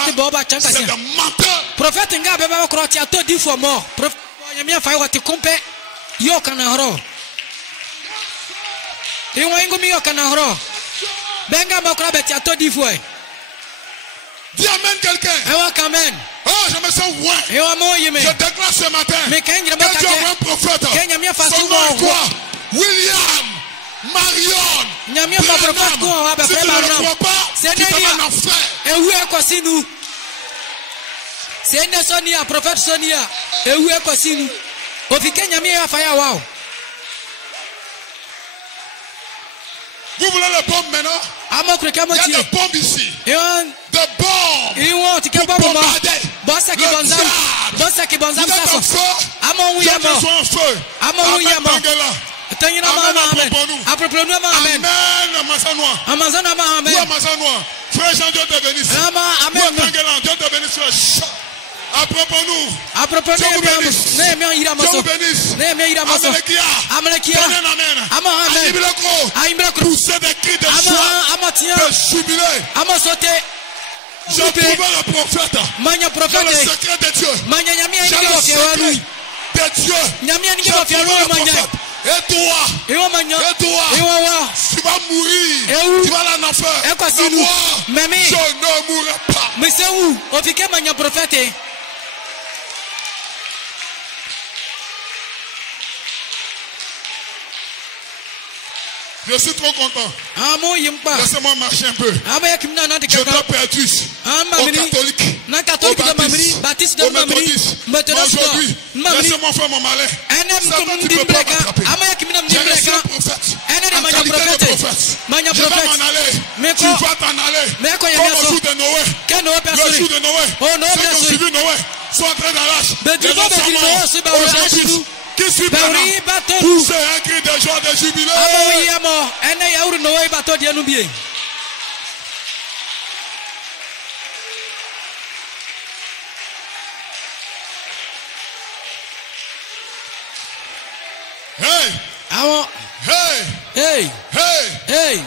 c'est des menteurs. Dis amen quelqu'un. Oh, je me sens loin. Je déclare ce matin que Dieu envoie un prophète. Son nom est quoi? William Marion Branham. Si tu ne le crois pas, tu te vas en enfer. Vous voulez les bombes maintenant? Il y a des bombes ici. Des bombes pour bombarder. Le diable. Vous êtes en feu. J'aimerais soit en feu. Amen, Tangela. Amen, apropos-nous. Amen, Amazanois. Où Amazanois? Frère Jean, Dieu te bénisse. Où Tangela? Dieu te bénisse. Apropos-nous. Dieu vous bénisse. Dieu vous bénisse. Amélékia. Amen, amen. Poussez des cris de joie, de jubilé. J'ai trouvé le prophète. J'ai le secret de Dieu. J'ai le secret de Dieu. J'ai trouvé le prophète. Et toi, tu vas mourir. Tu vas aller en enfer. Mais moi, je ne mourrai pas. Je suis trop content. Laissez-moi marcher un peu. Je dois perdu aux catholiques, aux méthodistes. Mais aujourd'hui, laissez-moi faire mon malin. Satan, tu ne peux pas m'attraper. J'ai reçu un prophète. En qualité de prophète. Je vais m'en aller. Tu vas t'en aller. Comme au jour de Noé. Le jour de Noé. Ceux qui ont suivi Noé sont entrés dans l'arche. Les gens sont morts. Aujourd'hui, qui suit Branham? Poussez un cri de joie, de jubilé. Hey! Hey! Hey!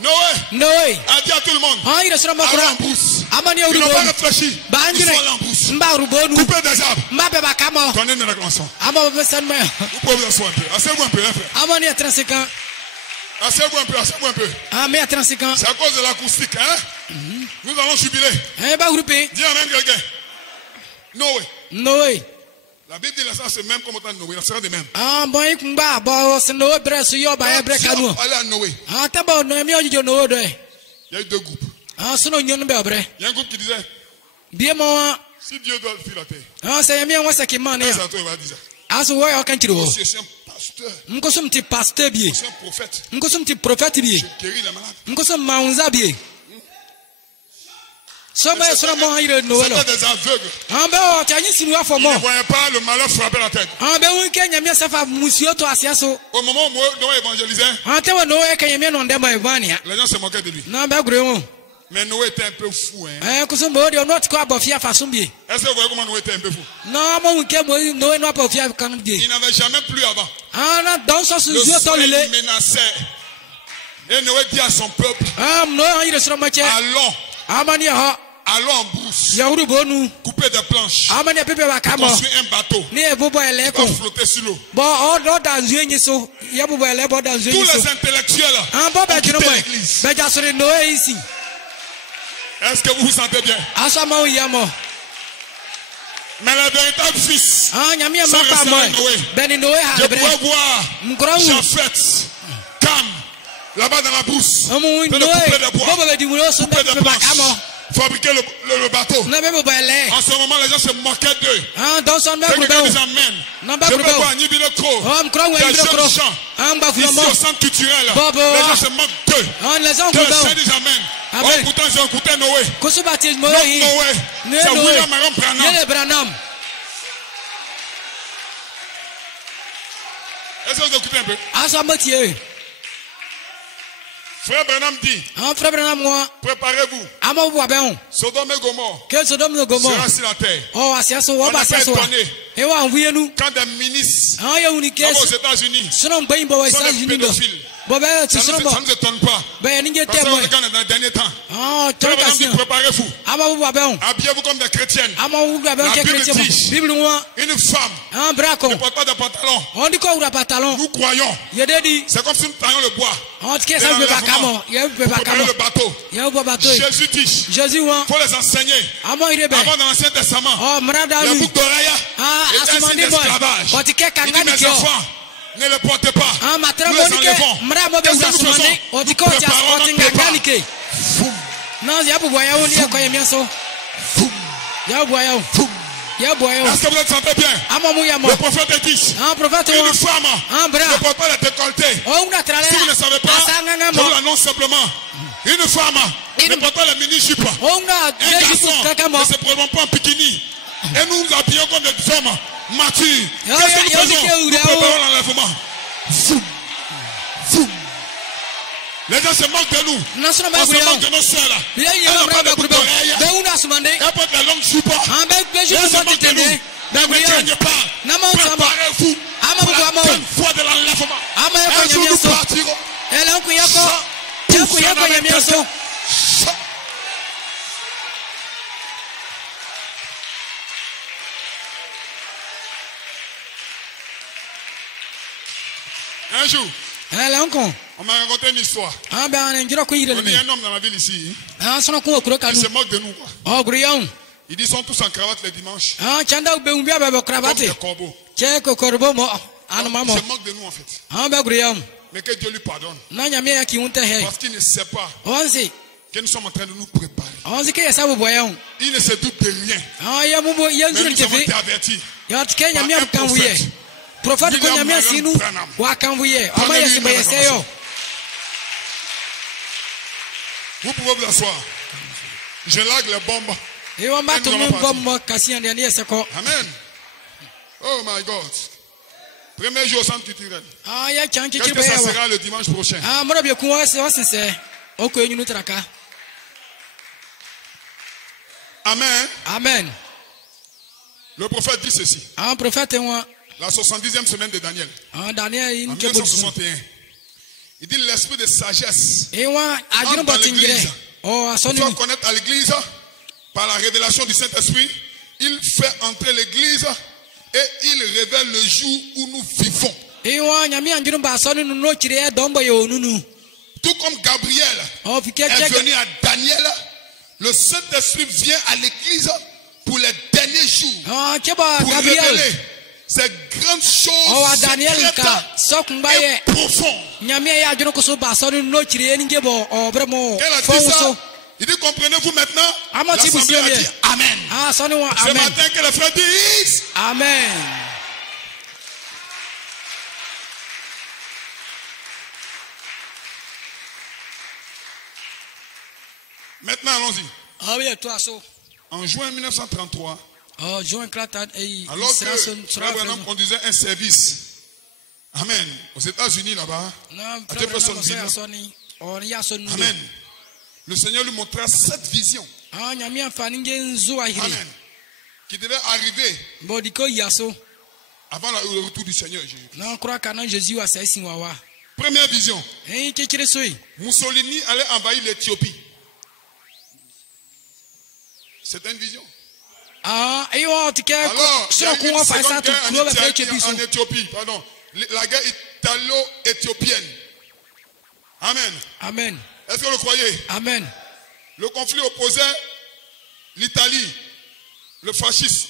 Noé! A dit à tout le monde. Allons en brousse. Ils n'ont pas réfléchi. Ils sont allés en brousse. Couper des arbres. Donnez une réclamation. Vous pouvez vous asseoir un peu. Asseyez-vous un peu, frère. Asseyez-vous un peu, asseyez-vous un peu. C'est à cause de l'acoustique, hein? Nous allons jubiler. Dis amen, quelqu'un. Noé. La Bible dit ça, c'est même comme autant de Noé. Ça sera de même. Allez à Noé. Il y a eu deux groupes. Il y a un groupe qui disait, si Dieu doit fuir la terre, ça toi, il va dire ça. C'est un pasteur. C'est un prophète. Je guéris les malades. C'était des aveugles. Ils ne voyaient pas le malheur frapper la tête. Au moment où Noé évangélisait, les gens se moquaient de lui. Mais Noé était un peu fou. Est-ce que vous voyez comment Noé était un peu fou? Il n'avait jamais plu avant. Le soleil menaçait. Et Noé dit à son peuple, allons en brousse, couper des planches, construire un bateau qui va flotter sur l'eau. Tous les intellectuels ont quitté l'église. Est-ce que vous vous sentez bien? Mais le véritable fils, sans rester Noé, je pourrais voir Japheth, Cam, là-bas dans la brousse, couper des bois, couper des planches, fabriquer le bateau. En ce moment, les gens se moquaient d'eux. Quelqu'un dit amen. Je peux voir Nibi le Croc, des jeunes gens, ici au centre culturel. Les gens se moquent d'eux. Que les gens disent amen. Oh, pourtant, j'ai écouté Noé. Noé, c'est William Aaron Branham. Est-ce que vous écoutez un peu? Frère Branham dit, préparez-vous. Sodome et Gomorrhe sera sur la terre. On n'a pas étonné quand des ministres aux États-Unis sont des pédophiles. Ça ne nous étonne pas. Parce que on est dans les derniers temps. Frère Branham dit, préparez-vous. Habillez-vous comme des chrétiennes. La Bible dit, une femme ne porte pas de pantalon. Nous croyons. C'est comme si nous taillons le bois. Préparer le bateau. Jésus dit, il faut les enseigner. Avant dans l'Ancien Testament, le bouc d'oreille est un signe d'esclavage. Il dit, mes enfants, ne le portez pas. Nous les enlevons. Qu'est-ce que nous faisons? Nous préparons notre prépa. Est-ce que vous êtes sentez bien? Le prophète dit, une femme ne porte pas de décolleté. Si vous ne savez pas, je vous l'annonce simplement. Une femme ne porte pas les mini-jupes. Un garçon ne se présente pas en bikini. Et nous nous habillons comme des hommes matures. Qu'est-ce que nous faisons? Nous préparons l'enlèvement. Les gens se moquent de nous. On se moque de nos soeurs. Elles n'ont pas de boucle d'oreille. Elles portent des longues jupes. Elles se moquent de nous. Ne me craignez pas. Préparez-vous pour la bonne foi de l'enlèvement. Un jour nous partirons. Un jour, on m'a raconté une histoire. On dit un homme dans la ville ici. Il se moque de nous. Ils disent qu'ils sont tous en cravate les dimanches. Comme des corbeaux. Il se moque de nous en fait. Mais que Dieu lui pardonne. Parce qu'il ne sait pas que nous sommes en train de nous préparer. Il ne se doute de rien. Mais nous avons été avertis par un prophète. Vous pouvez vous asseoir. Je largue les bombes. Amen. Oh my God. Premier jour au centre culturel. Qu'est-ce que ça sera le dimanche prochain? Amen. Amen. Le prophète dit ceci. La 70e semaine de Daniel. En 1961. Il dit l'esprit de sagesse entre dans l'église. Il faut connaître à l'église par la révélation du Saint-Esprit, il fait entrer l'église et il révèle le jour où nous vivons. Tout comme Gabriel est venu à Daniel, le Saint-Esprit vient à l'église pour les derniers jours, pour révéler ces grandes choses secrètes et profondes. Quel a dit ça? Il dit, comprenez-vous maintenant? L'assemblée a dit Amen. Ce matin, que les frères disent Amen. Maintenant, allons-y. En juin 1933, alors que Frère Branham conduisait un service, Amen, aux États-Unis là-bas, à Jeffersonville, Amen, le Seigneur lui montra cette vision, Amen, qui devait arriver avant le retour du Seigneur Jésus. Première vision, Mussolini allait envahir l'Éthiopie. C'est une vision. Alors, il y a eu une seconde guerre en Éthiopie, pardon, la guerre italo-éthiopienne. Amen. Amen. Est-ce que vous le croyez? Amen. Le conflit opposait l'Italie, le fascisme,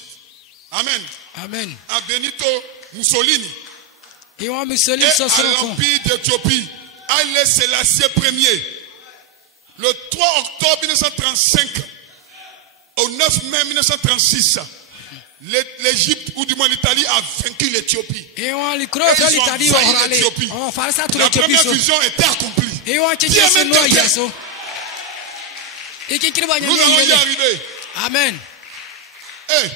Amen, à Benito Mussolini et à l'Empire d'Éthiopie, Haïlé Sélassié Ier. Le 3 octobre 1935 au 9 mai 1936, l'Égypte, ou du moins l'Italie, a vaincu l'Éthiopie. Ils ont envahi l'Éthiopie. La première vision était accomplie. Nous allons y arriver. Amen. Hey.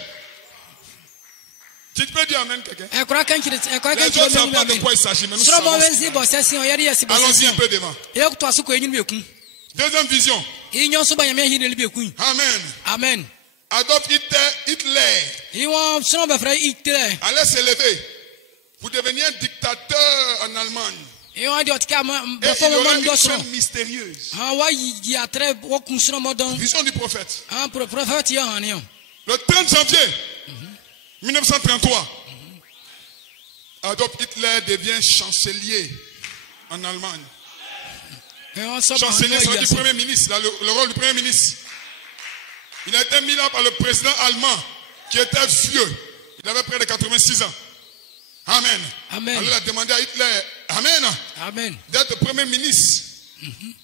Tu peux dire Amen, quelqu'un? Les autres ne savent pas de quoi il s'agit, mais nous savons. Allons-y un peu devant. Deuxième vision. Amen. Amen. Adolf Hitler allait s'élever pour devenir dictateur en Allemagne. Et il y aurait une fin mystérieuse. Vision du prophète. Le 30 janvier 1933, Adolf Hitler devient chancelier en Allemagne. Chancelier, c'est du premier ministre, le rôle du premier ministre. Il a été mis là par le président allemand qui était vieux. Il avait près de 86 ans. Amen. Amen. Alors il a demandé à Hitler, Amen, Amen, d'être premier ministre.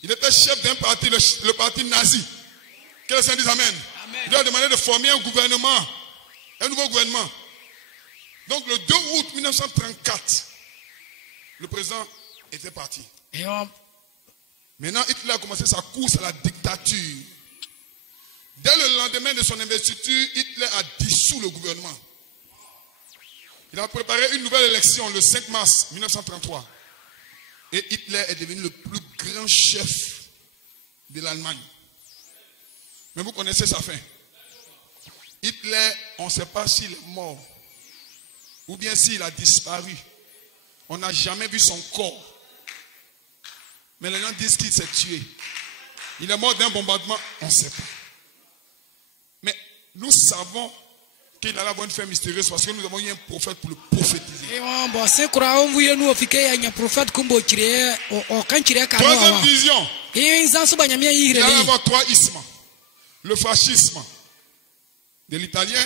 Il était chef d'un parti, le parti nazi. Que le Seigneur dise Amen. Amen. Il lui a demandé de former un gouvernement, un nouveau gouvernement. Donc le 2 août 1934, le président était parti. Maintenant, Hitler a commencé sa course à la dictature. Dès le lendemain de son investiture, Hitler a dissous le gouvernement. Il a préparé une nouvelle élection le 5 mars 1933. Et Hitler est devenu le plus grand chef de l'Allemagne. Mais vous connaissez sa fin. Hitler, on ne sait pas s'il est mort ou bien s'il a disparu. On n'a jamais vu son corps. Mais les gens disent qu'il s'est tué. Il est mort d'un bombardement, on ne sait pas. Mais nous savons qu'il allait avoir une fin mystérieuse parce que nous avons eu un prophète pour le prophétiser. Troisième vision. Il allait avoir 3 ismes. Le fascisme de l'italien,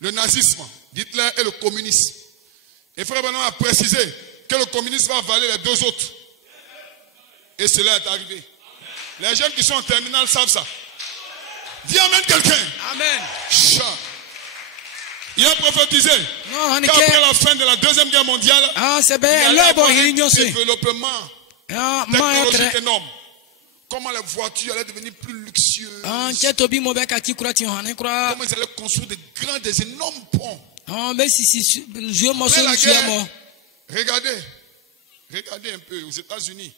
le nazisme d'Hitler et le communisme. Et Frère Branham a précisé que le communisme va avaler les 2 autres. Et cela est arrivé. Les jeunes qui sont en terminale savent ça. Dis Amen quelqu'un. Amen. Il a prophétisé qu'après la fin de la Deuxième Guerre mondiale, il allait avoir un développement technologique énorme. Comment les voitures allaient devenir plus luxueuses. Comment ils allaient construire des énormes ponts. Après la guerre, regardez un peu aux États-Unis.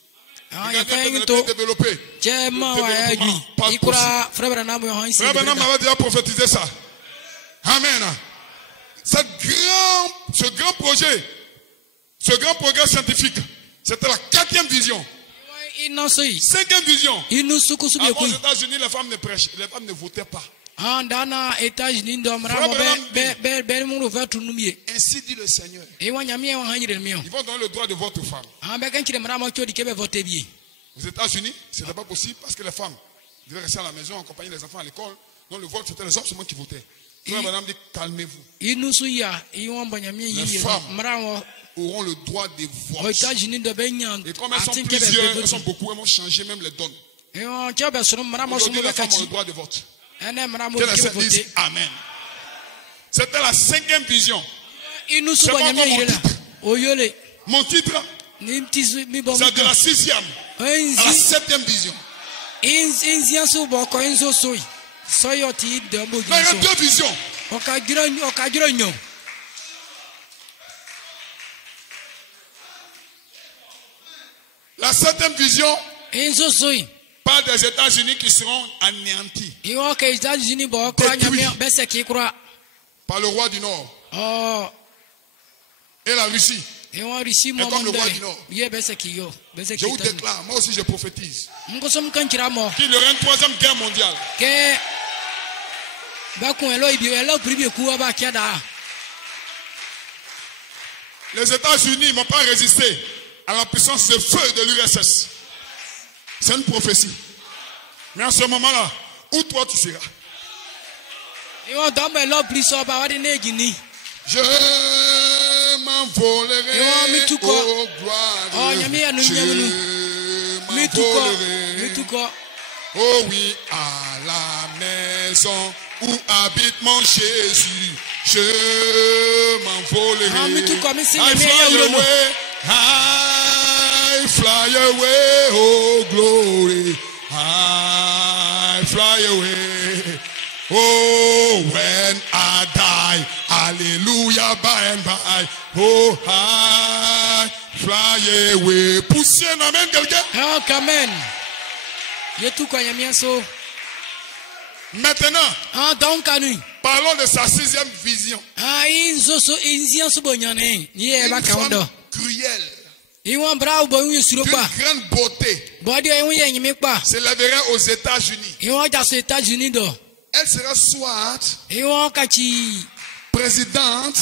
Regardez un peu dans les pays développés. Frère Branham avait déjà prophétisé ça. Amen. Ce grand projet, ce grand progrès scientifique, c'était la 4e vision. 5e vision. Avant, aux États-Unis, les femmes ne votaient pas. Andana États-Unis d'Omramo ainsi dit le Seigneur. Ils vont donner le droit de vote aux femmes. Aux États-Unis, ce n'était pas possible parce que les femmes devaient rester à la maison, accompagner les enfants à l'école. Donc le vote, c'était les hommes seulement qui votaient. Donc madame dit, calmez-vous. Les femmes auront le droit de vote. Et comme elles sont plusieurs, elles sont beaucoup, elles vont changer même les donnes. Aujourd'hui, les femmes ont le droit de vote. Disent Amen. C'était la 5e vision. C'est pas mon titre. C'est de la 6e à la 7e vision. Mais il y a 2 visions. La 7e vision parle des États-Unis qui seront anéantis. Par le roi du Nord. Et la Russie. Et comme le roi du Nord. Je vous déclare, moi aussi je prophétise, qu'il y aura une 3e guerre mondiale. Les États-Unis ne vont pas résister à la puissance de feu de l'URSS. C'est une prophétie. Mais en ce moment-là, où toi tu seras? Je m'envolerai aux gloires. Je m'envolerai. Oh oui, à la maison où habite mon Jésus. Je m'envolerai. I fly away, oh glory. I fly away. Oh, when I die, hallelujah, by and by. Oh, I fly away. Poussez un amen, quelqu'un? Oh, amen. Maintenant, parlons de sa 6e vision. Une femme cruelle, d'une grande beauté, s'élèverait aux États-Unis. Elle sera soit présidente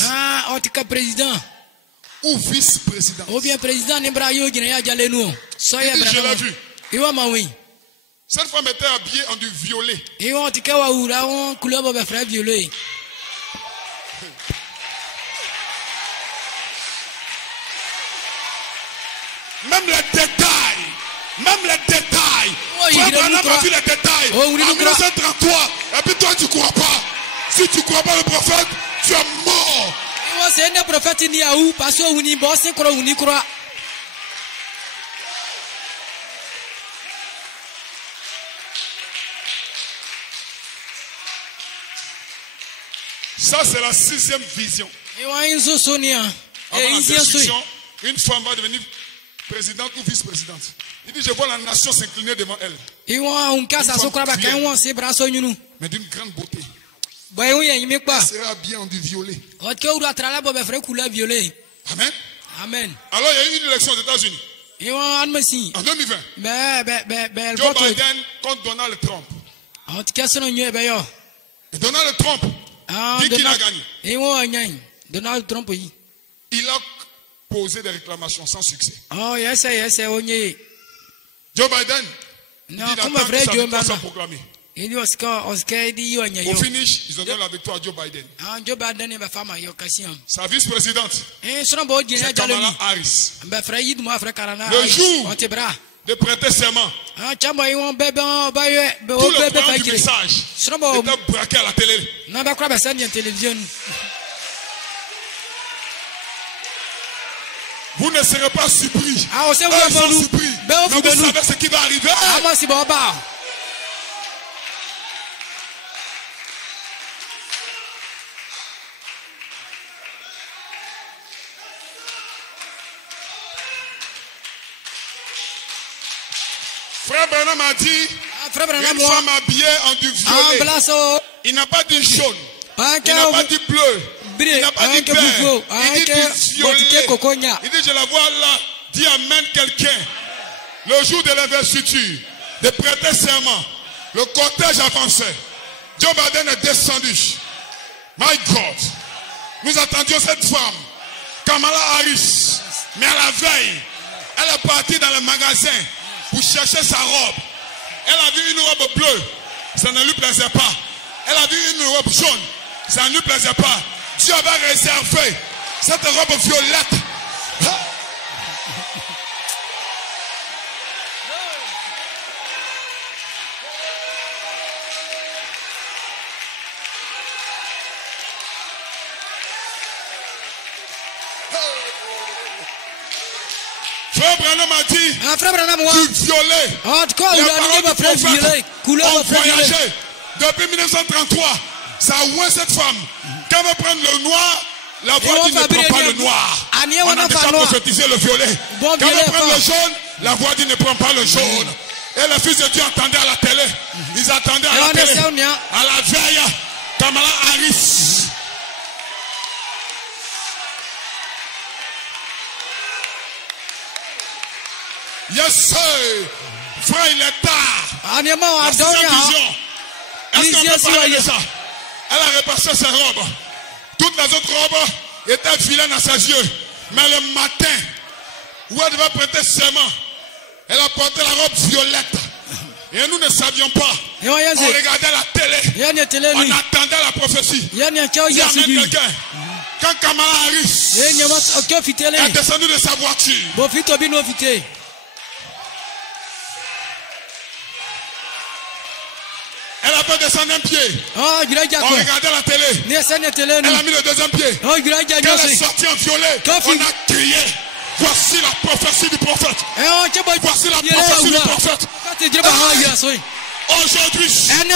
ou vice-présidente. Ou bien président Nembrayo Jalenu. Je l'ai vu. Cette femme était habillée en du violet. Même les détails. Abraham a vu les détails. En 1933. Et puis toi tu ne crois pas. Si tu ne crois pas le prophète, tu es mort. Ça c'est la 6e vision. Avant la destruction, une femme va devenir présidente ou vice-présidente. Il dit, je vois la nation s'incliner devant elle. Mais d'une grande beauté. Elle sera habillée en du violet. Amen. Amen. Alors il y a eu une élection aux États-Unis. En 2020. Joe Biden contre Donald Trump. Et Donald Trump dit qu'il a gagné. Il a posé des réclamations sans succès. Joe Biden dit d'attendre que sa victoire soit proclamée. Au finish, ils ont donné la victoire à Joe Biden. Sa vice-présidente, c'est Kamala Harris. Le jour de prêter serment, tout le programme du message était braqué à la télé. Vous ne serez pas surpris. Ils sont surpris. Mais vous savez ce qui va arriver. Frère Branham a dit, une femme habillée en du violet. Il n'a pas dit jaune. Il n'a pas dit bleu. Il n'a pas dit vert. Il dit du violet. Il dit, je la vois là. Dis amen quelqu'un. Le jour de l'investiture, de prêter serment, le cortège avançait. Joe Biden est descendu. My God. Nous attendions cette femme, Kamala Harris. Mais à la veille, elle est partie dans le magasin pour chercher sa robe. Elle a vu une robe bleue. Ça ne lui plaisait pas. Elle a vu une robe jaune. Ça ne lui plaisait pas. Dieu avait réservé cette robe violette. Frère Branham a dit, du violet, les paroles du prophète ont voyagé. Depuis 1933, ça a oué cette femme. Quand elle veut prendre le noir, la voix dit ne prend pas le noir. On a déjà prophétisé le violet. Quand elle veut prendre le jaune, la voix dit ne prend pas le jaune. Et les fils de Dieu attendaient à la télé. Ils attendaient à la télé. À la veille, Kamala Harris. Yes, sir. Frère, il est tard. La sixième vision. Est-ce qu'on peut parler de ça? Elle a repassé ses robes. Toutes les autres robes étaient vilaines à ses yeux. Mais le matin, où elle devait prêter serment, elle a porté la robe violette. Et nous ne savions pas. On regardait la télé. On attendait la prophétie. Il y a même quelqu'un. Quand Kamala Harris est descendu de sa voiture, elle a pas descendu un pied. On regardait la télé. Elle a mis le deuxième pied. Quand elle est sortie en violet, on a crié. Voici la prophétie du prophète. Voici la prophétie du prophète. Aujourd'hui, c'est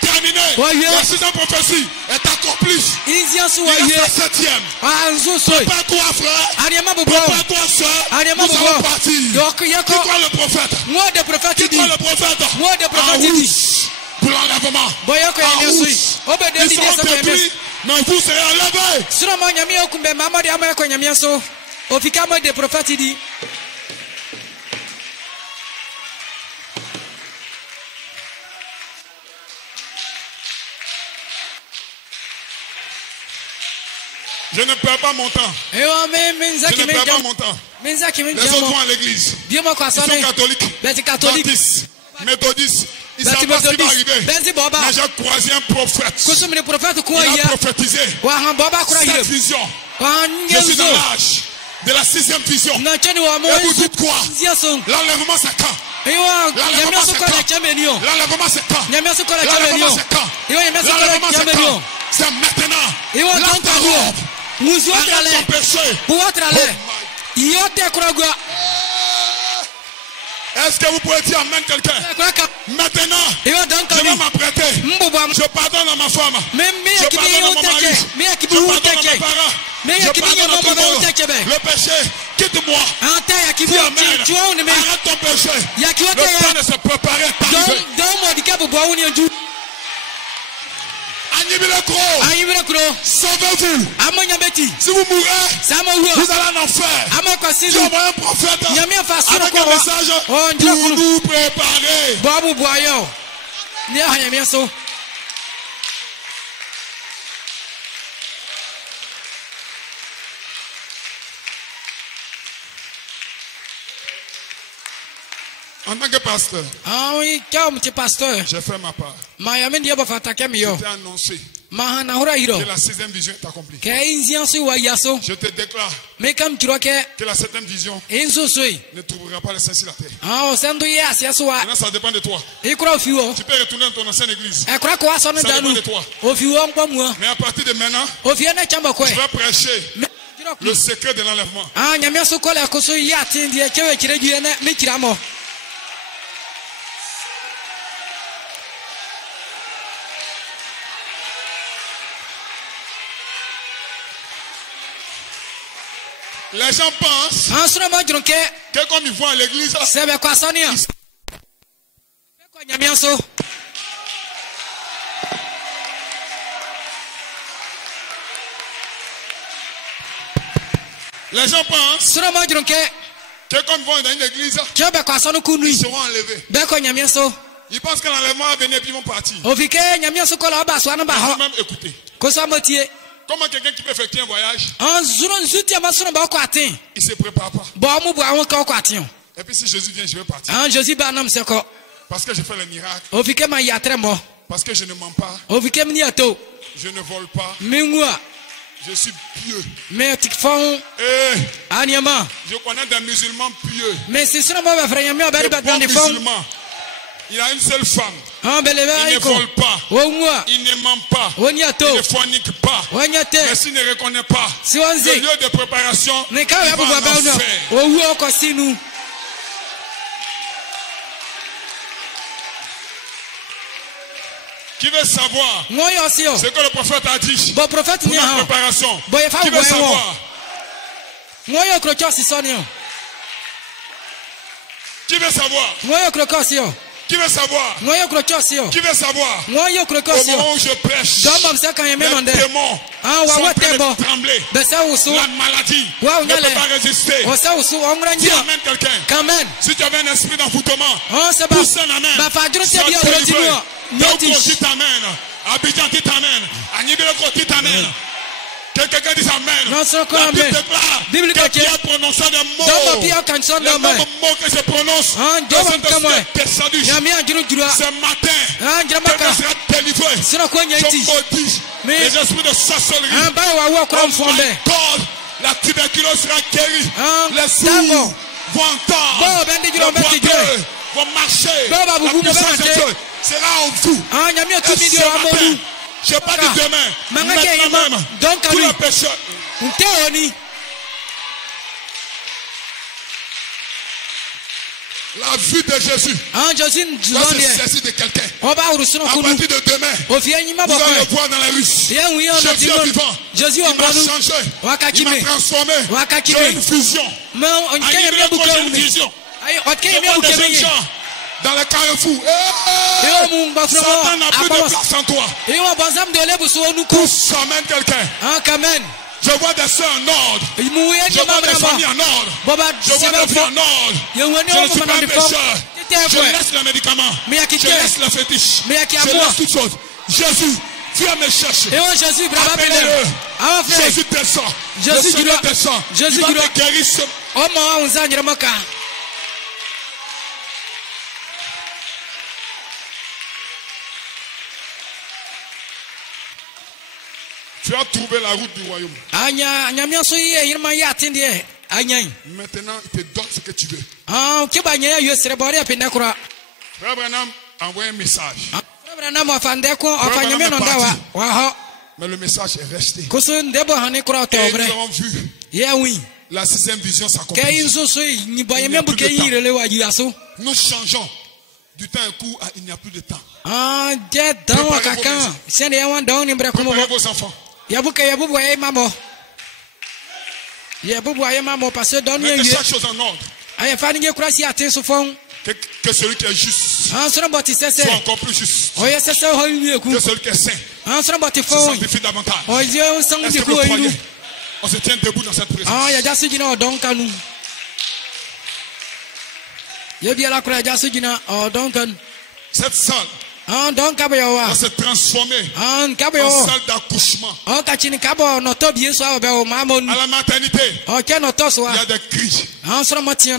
terminé. La sixième prophétie est accomplie. Il est la septième. Prépare-toi, frère. Prépare-toi, soeur. Nous allons partir. Qui croit le prophète? Qui croit le prophète? En rouge pour l'enlèvement. En rouge. Ils seront détruits, mais vous serez enlevés. Je ne perds pas mon temps. Je ne perds pas mon temps. Les autres vont à l'église. Ils sont catholiques, baptistes, méthodistes. Ils ne savent pas ce qui va arriver. Mais j'ai croisé un prophète. Il a prophétisé cette vision. Je suis dans l'âge de la sixième vision. Et vous dites quoi? L'enlèvement c'est quand? L'enlèvement c'est quand? L'enlèvement c'est quand? L'enlèvement c'est quand? L'enlèvement c'est quand? C'est maintenant. Lave ta robe. Arrête ton péché. Est-ce que vous pouvez dire amen quelqu'un? Maintenant, je vais m'apprêter. Je pardonne à ma femme. Je pardonne à mon mari. Je pardonne à mes parents. Je pardonne à tout le monde. Le péché, quitte-moi. Dis amen. Arrête ton péché. Le temps de se préparer est arrivé. Sauvez-vous. Si vous mourrez, vous allez en enfer. Dieu envoie un prophète avec un message pour nous préparer. En tant que pasteur, j'ai fait ma part. J'ai annoncé que la sixième vision est accomplie. Je te déclare que la septième vision ne trouvera pas le sein sur la terre. Maintenant, ça dépend de toi. Tu peux retourner dans ton ancienne église. Ça dépend de toi. Mais à partir de maintenant, je vais prêcher le secret de l'enlèvement. Les gens pensent que comme ils vont à l'église, les gens pensent que comme ils vont dans une église, ils seront enlevés. Ils pensent que l'enlèvement va venir et puis ils vont partir. Ovike nyamia sokola ba so anaba Ils vont ho. même écouter. Ko so motie. Comment quelqu'un qui peut effectuer un voyage, En zuro nzuti amaso ba ko atin. il ne se prépare pas. Bo mu bo awon ka ko atin. Et puis si Jésus vient, je vais partir. En Jésus ba nam se ko. Parce que je fais le miracle. Ovike ma ya trembo. Parce que je ne mens pas. Ovike mni ato. Je ne vole pas. Mingwa. Je suis pieux. Mais tu font Anyama. Je connais des musulmans pieux. Mais c'est sûr moi va frère mi ba dans des fonds. Il a une seule femme. Il ne vole pas. Il ne ment pas. Il ne fornique pas. Mais s'il ne reconnaît pas le lieu de préparation, il va en enfer. Qui veut savoir ce que le prophète a dit pour la préparation? Qui veut savoir? Qui veut savoir? Qui veut savoir? Qui veut savoir? Au moment où je prêche, les démons sont en train de trembler. La maladie ne peut pas résister. Tu amènes quelqu'un. Si tu avais un esprit d'envoûtement, pousse un amen. Sois délivré. Doko qui t'amène. Abidjan qui t'amène. Anibeleko qui t'amène. Quelqu'un dit amen. La Bible déclare que tu as prononcé des mots. Les mêmes mots que je prononce. Ce matin, quelqu'un sera délivré. Je maudis les esprits de sorcellerie. La tuberculose sera guérie. Les sourds vont entendre. Les boiteux vont marcher. La puissance de Dieu sera en vous. Et ce matin, je n'ai pas dit demain, maintenant même, tous les pécheurs. La vue de Jésus va se saisir de quelqu'un. À partir de demain, vous allez le voir dans la rue. Jésus est vivant. Il m'a changé. Il m'a transformé. J'ai une fusion. J'ai une vision. Je vois des jeunes gens dans le carrefour. Satan n'a plus de place en toi. Tous amènent quelqu'un. Je vois des soeurs en ordre. Je vois des familles en ordre. Je vois des vies en ordre. Je ne suis pas un pécheur. Je laisse les médicaments. Je laisse les fétiches. Je laisse toutes choses. Jésus, viens me chercher. Appelle-le. Jésus descend. Le Seigneur descend. Il va te guérir. Tu as trouvé la route du royaume. Maintenant, il te donne ce que tu veux. Frère Branham envoie un message. Mais le message est resté. Et nous avons vu la 6e vision s'accomplir. Nous changeons du temps un coup à il n'y a plus de temps. Préparez vos enfants. Mettez chaque chose en ordre. Que celui qui est juste soit encore plus juste. Que celui qui est saint se sanctifie davantage. Est-ce que vous croyez? On se tient debout dans cette présence. Cette salle va se transformer en salle d'accouchement. À la maternité, il y a des cris. Quand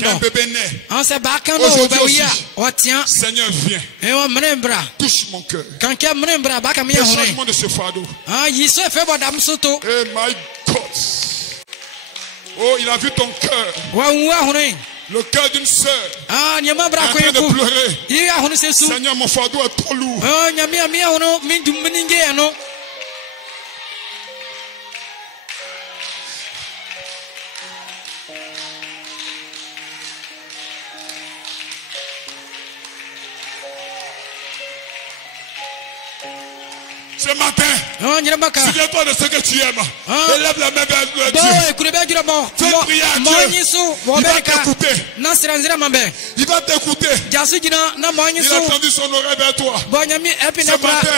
un bébé naît, aujourd'hui aussi, Seigneur, viens. Touche mon cœur. Décharge-moi de ce fardeau. Oh my God. Oh, il a vu ton cœur. Le cœur d'une sœur en train de pleurer. Seigneur, mon fardeau est trop lourd. Ce matin, souviens-toi de ce que tu aimes. Élève la main vers Dieu. Fais prier à Dieu. Il va t'écouter. Il va t'écouter. Il a tendu son oreille vers toi. Ce matin,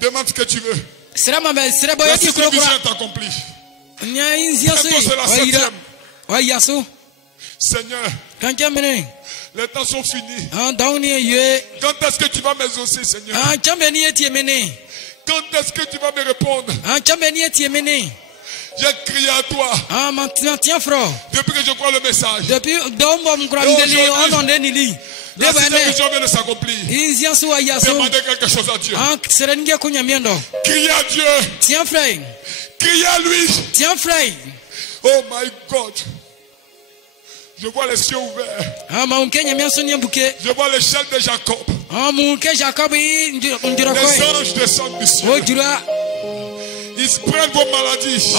demande ce que tu veux. La 6e vision est accomplie. Bientôt c'est la 7e. Seigneur, Les temps sont finis. Quand Quand est-ce que tu vas m'exaucer, Seigneur? Quand est-ce que tu vas me répondre? J'ai crié à toi. Depuis que je crois le message. La sixième vision vient de s'accomplir. Demandez quelque chose à Dieu. Criez à Dieu. Criez à lui. Oh my God. Je vois les cieux ouverts. Je vois l'échelle de Jacob. Les anges descendent du ciel. Ils prennent vos maladies.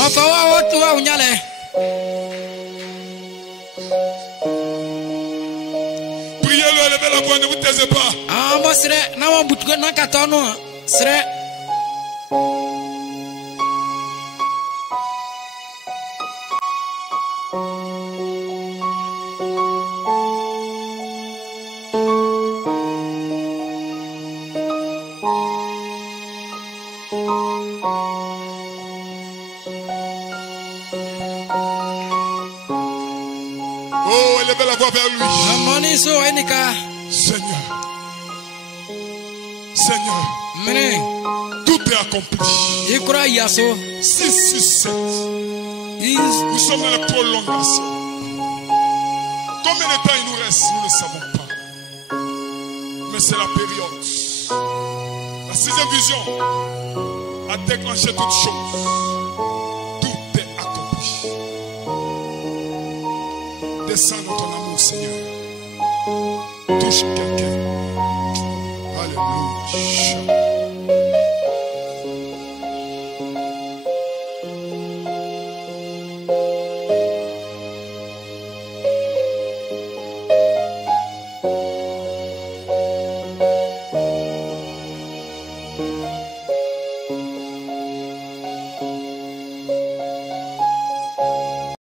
Priez-le, levez la voix, ne vous taisez pas. Oh, élevez la voix vers lui. Seigneur, Seigneur, tout est accompli. 6 sur 7. Nous sommes dans la prolongation. Combien de temps il nous reste, nous ne savons pas. Mais c'est la période. La sixième vision a déclenché toutes choses. Tout est accompli. Descends dans ton amour, Seigneur. Touche quelqu'un. Alléluia.